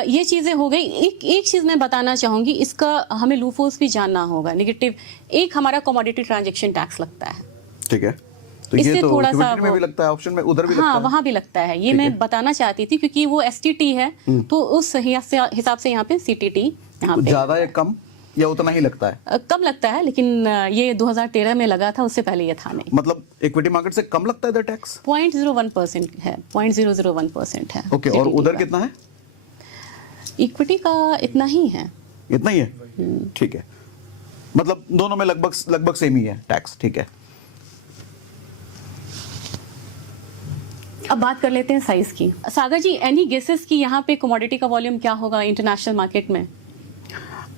ये चीज़ें हो गई। एक चीज़ मैं बताना चाहूँगी, इसका हमें लूफोल्स भी जानना होगा। नेगेटिव एक हमारा कमोडिटी ट्रांजैक्शन टैक्स लगता है, ठीक है। तो इससे ये तो थोड़ा सा इक्विटी में भी लगता है, ऑप्शन में उधर भी लगता हाँ, है। वहाँ भी लगता है। ये मैं बताना चाहती थी क्योंकि वो एसटीटी है, तो उस हिसाब से यहाँ पे सीटीटी यहाँ पे ज्यादा या कम या उतना ही लगता है? कम लगता है, लेकिन ये 2013 में लगा था, उससे पहले ये था नहीं। मतलब इक्विटी मार्केट से कम लगता है इधर टैक्स? 0.01% है, 0.001% है। ओके, और उधर कितना है? इक्विटी का इतना ही है। इतना ही है, ठीक है। मतलब दोनों में लगभग सेम ही है टैक्स, ठीक है। अब बात कर लेते हैं साइज की। सागर जी, एनी गेसेस कि यहाँ पे कमोडिटी का वॉल्यूम क्या होगा इंटरनेशनल मार्केट में?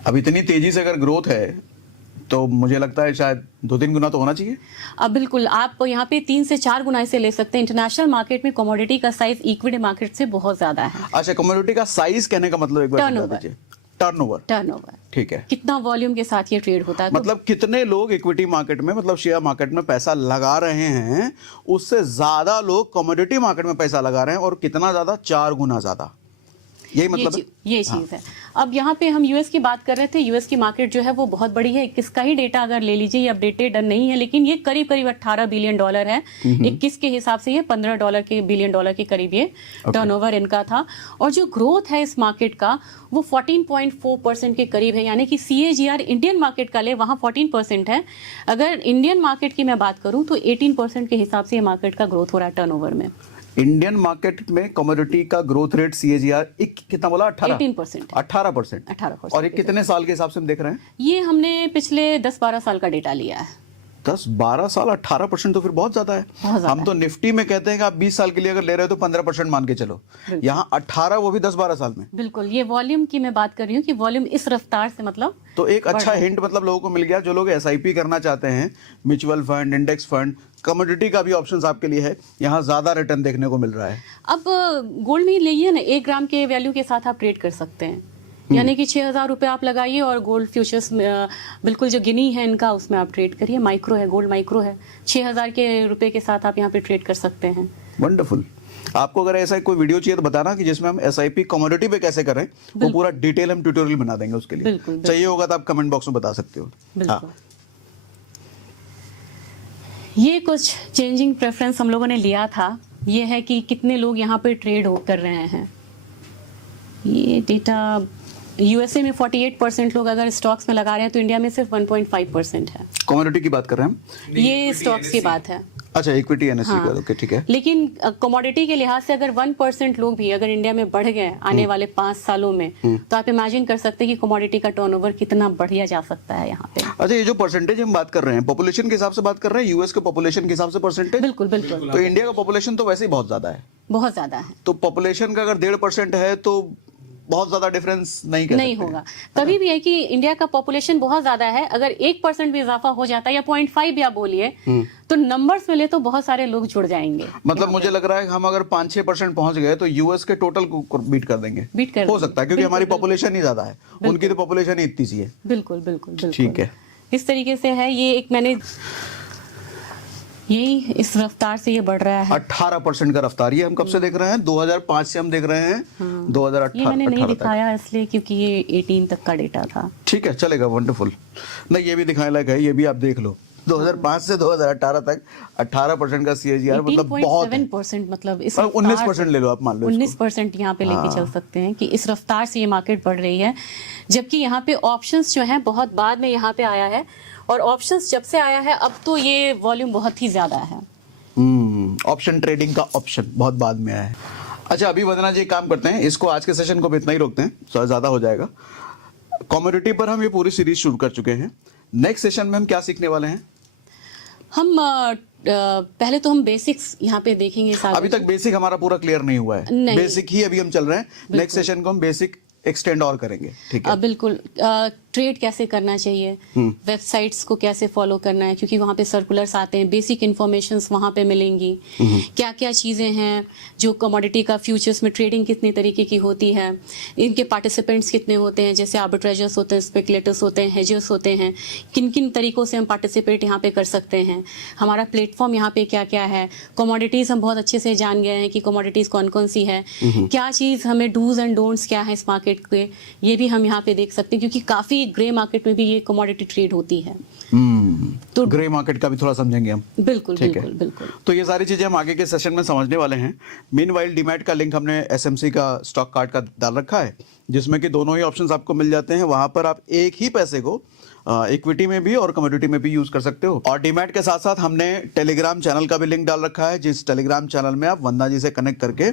अब इतनी तेजी से अगर ग्रोथ है तो मुझे लगता है शायद 2-3 गुना तो होना चाहिए। अब बिल्कुल आप यहाँ पे 3 से 4 गुना इसे ले सकते हैं। इंटरनेशनल मार्केट में कमोडिटी का साइज इक्विटी मार्केट से बहुत ज्यादा है। अच्छा, कमोडिटी का साइज कहने का मतलब एक बार बता दीजिए। टर्नओवर, ठीक है। कितना वॉल्यूम के साथ ये ट्रेड होता है? मतलब कितने लोग इक्विटी मार्केट में, मतलब शेयर मार्केट में पैसा लगा रहे हैं, उससे ज्यादा लोग कमोडिटी मार्केट में पैसा लगा रहे हैं, और कितना ज्यादा? 4 गुना ज्यादा। यही मतलब ये चीज है। अब यहाँ पे हम यूएस की बात कर रहे थे। यूएस की मार्केट जो है वो बहुत बड़ी है। 21 का ही डेटा अगर ले लीजिए, ये अपडेटेड नहीं है, लेकिन ये करीब करीब $18 बिलियन है। 21 के हिसाब से ये $15 बिलियन के करीब ये टर्नओवर इनका था। और जो ग्रोथ है इस मार्केट का वो 14.4% के करीब है, यानी कि CAGR इंडियन मार्केट का ले वहाँ 14% है। अगर इंडियन मार्केट की मैं बात करूँ तो 18% के हिसाब से ये मार्केट का ग्रोथ हो रहा है टर्नओवर में। इंडियन मार्केट में कमोडिटी का ग्रोथ रेट CAGR कितना बोला? 18%। 18%। और ये कितने साल के हिसाब से हम देख रहे हैं? ये हमने पिछले 10-12 साल का डेटा लिया है। 10-12 साल 18% तो फिर बहुत ज्यादा है। हम तो निफ्टी में कहते हैं कि आप 20 साल के लिए अगर ले रहे हो तो 15% मान के चलो, यहाँ 18, वो भी 10-12 साल में। बिल्कुल, ये वॉल्यूम की मैं बात कर रही हूँ कि वॉल्यूम इस रफ्तार से मतलब तो एक अच्छा हिंट मतलब लोगों को मिल गया, जो लोग SIP करना चाहते हैं, mutual fund, index fund, commodity का भी ऑप्शंस आपके लिए है, यहाँ ज्यादा रिटर्न देखने को मिल रहा है। अब गोल्ड में लेइए ना, 1 ग्राम के वैल्यू के साथ आप ट्रेड कर सकते हैं, यानी कि 6,000 रुपये आप लगाइए और गोल्ड फ्यूचर्स में बिल्कुल जो गिनी है इनका, उसमें आप ट्रेड करिए। माइक्रो है, गोल्ड माइक्रो है, 6,000 के रुपए के साथ आप यहाँ पे ट्रेड कर सकते हैं। वंडरफुल। आपको अगर ऐसा कोई वीडियो चाहिए तो बताना कि जिसमें हम SIP कमोडिटी पे कैसे करें, वो पूरा डिटेल हम ट्यूटोरियल बना देंगे उसके लिए। बिल्कुल। चाहिए होगा तो आप कमेंट बॉक्स में बता सकते हो। बिल्कुल। ये कुछ चेंजिंग प्रेफरेंस हम लोगों ने लिया था। ये है कि कितने लोग यहाँ पे ट्रेड कर रहे हैं। ये डेटा USA में 48% लोग अगर स्टॉक्स में लगा रहे हैं, तो इंडिया में सिर्फ 1.5% है। कमोडिटी की बात कर रहे हैं हम, ये स्टॉक्स की बात है। अच्छा, इक्विटी NSE का, ओके ठीक है। लेकिन कमोडिटी के लिहाज से अगर 1% लोग भी अगर इंडिया में बढ़ गए आने वाले 5 सालों में, तो आप इमेजिन कर सकते हैं कि कमोडिटी का टर्नओवर कितना बढ़िया जा सकता है यहाँ पे। अच्छा, ये जो परसेंटेज हम बात कर रहे हैं, पॉपुलेशन के हिसाब से बात कर रहे हैं, यूएस के पॉपुलेशन के हिसाब से परसेंटेज? बिल्कुल बिल्कुल। तो इंडिया का पॉपुलेशन तो वैसे ही बहुत ज्यादा है। बहुत ज्यादा है। तो पॉपुलेशन का अगर 1.5% है तो बहुत ज्यादा डिफरेंस नहीं कर नहीं सकते। होगा। कभी भी है कि इंडिया का पॉपुलेशन बहुत ज्यादा है, अगर 1% भी इजाफा हो जाता है या 0.5 भी आप बोलिए, तो नंबर्स में ले तो बहुत सारे लोग जुड़ जाएंगे। मतलब मुझे लग रहा है कि हम अगर 5-6% पहुंच गए तो यूएस के टोटल को बीट कर देंगे। बीट कर हो सकता है, क्योंकि हमारी पॉपुलेशन ही ज्यादा है, उनकी तो पॉपुलेशन ही इतनी सी है। बिल्कुल बिल्कुल बिल्कुल ठीक है। इस तरीके से है ये। एक मैंने यही इस रफ्तार से ये बढ़ रहा है। 18% का रफ्तार, ये हम कब से देख रहे हैं? 2005 से हम देख रहे हैं। ये 2018 मैंने नहीं 18 तक। दिखाया इसलिए क्योंकि ये 18 तक का डेटा था। ठीक है, चलेगा, वंडरफुल। नहीं, ये भी दिखाने लायक है, ये भी आप देख लो। 2005 से 2018 तक 18% का CAGR, मतलब बहुत है। 18.7% मतलब इस 19% ले लो आप, मान लो इसको। 19% यहाँ पे लेके चल सकते हैं कि इस रफ्तार से ये मार्केट बढ़ रही है। जबकि यहाँ पे ऑप्शंस जो हैं बहुत बाद में यहाँ पे आया है, और ऑप्शंस जब से आया है अब तो ये वॉल्यूम बहुत ही ज्यादा है। ऑप्शन ट्रेडिंग का ऑप्शन बहुत बाद में आया है। अच्छा, अभी वंदना जी एक काम करते हैं, इसको आज के सेशन को भी इतना ही रोकते हैं, थोड़ा ज्यादा हो जाएगा। कमोडिटी पर हम ये पूरी सीरीज शुरू कर चुके हैं। नेक्स्ट सेशन में हम क्या सीखने वाले हैं? हम पहले तो हम बेसिक्स यहाँ पे देखेंगे सारे। अभी तक बेसिक हमारा पूरा क्लियर नहीं हुआ है, नहीं। बेसिक ही अभी हम चल रहे हैं। नेक्स्ट सेशन को हम बेसिक एक्सटेंड और करेंगे, ठीक है? बिल्कुल। ट्रेड कैसे करना चाहिए, वेबसाइट्स को कैसे फॉलो करना है, क्योंकि वहाँ पे सर्कुलर्स आते हैं, बेसिक इन्फॉर्मेशंस वहाँ पे मिलेंगी। क्या क्या चीज़ें हैं जो कमोडिटी का फ्यूचर्स में ट्रेडिंग कितने तरीके की होती है, इनके पार्टिसिपेंट्स कितने होते हैं, जैसे आर्बिट्रेजर्स होते हैं, स्पेकुलेटर्स होते हैं, हेजर्स होते हैं, किन किन तरीकों से हम पार्टिसिपेट यहाँ पे कर सकते हैं, हमारा प्लेटफॉर्म यहाँ पे क्या क्या है। कमोडिटीज़ हम बहुत अच्छे से जान गए हैं कि कमोडिटीज़ कौन कौन सी है, क्या चीज़ हमें डूज एंड डोंट्स क्या है इस मार्केट के, ये भी हम यहाँ पे देख सकते हैं, क्योंकि काफ़ी ग्रे मार्केट में भी ये कमोडिटी ट्रेड होती है। तो ग्रे मार्केट का भी थोड़ा समझेंगे हम। बिल्कुल ठीक है। बिल्कुल बिल्कुल। तो ये सारी चीजें हम आगे के सेशन में समझने वाले हैं। मीनवाइल डीमैट का लिंक हमने एसएमसी का स्टॉक कार्ड का डाल रखा है, जिसमें कि दोनों ही ऑप्शंस आपको मिल जाते हैं। वहां पर आप एक ही पैसे को इक्विटी में भी और कमोडिटी में भी यूज कर सकते हो। और डीमैट के साथ साथ हमने टेलीग्राम चैनल का भी लिंक डाल रखा है, जिस टेलीग्राम चैनल में आप वंदना जी से कनेक्ट करके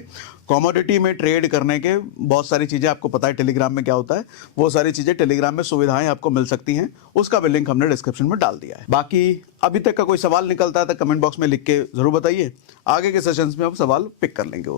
कमोडिटी में ट्रेड करने के बहुत सारी चीजें, आपको पता है टेलीग्राम में क्या होता है, वो सारी चीजें टेलीग्राम में सुविधाएं आपको मिल सकती हैं। उसका भी लिंक हमने डिस्क्रिप्शन में डाल दिया है। बाकी अभी तक का कोई सवाल निकलता है तो कमेंट बॉक्स में लिख के जरूर बताइए, आगे के सेशंस में हम सवाल पिक कर लेंगे।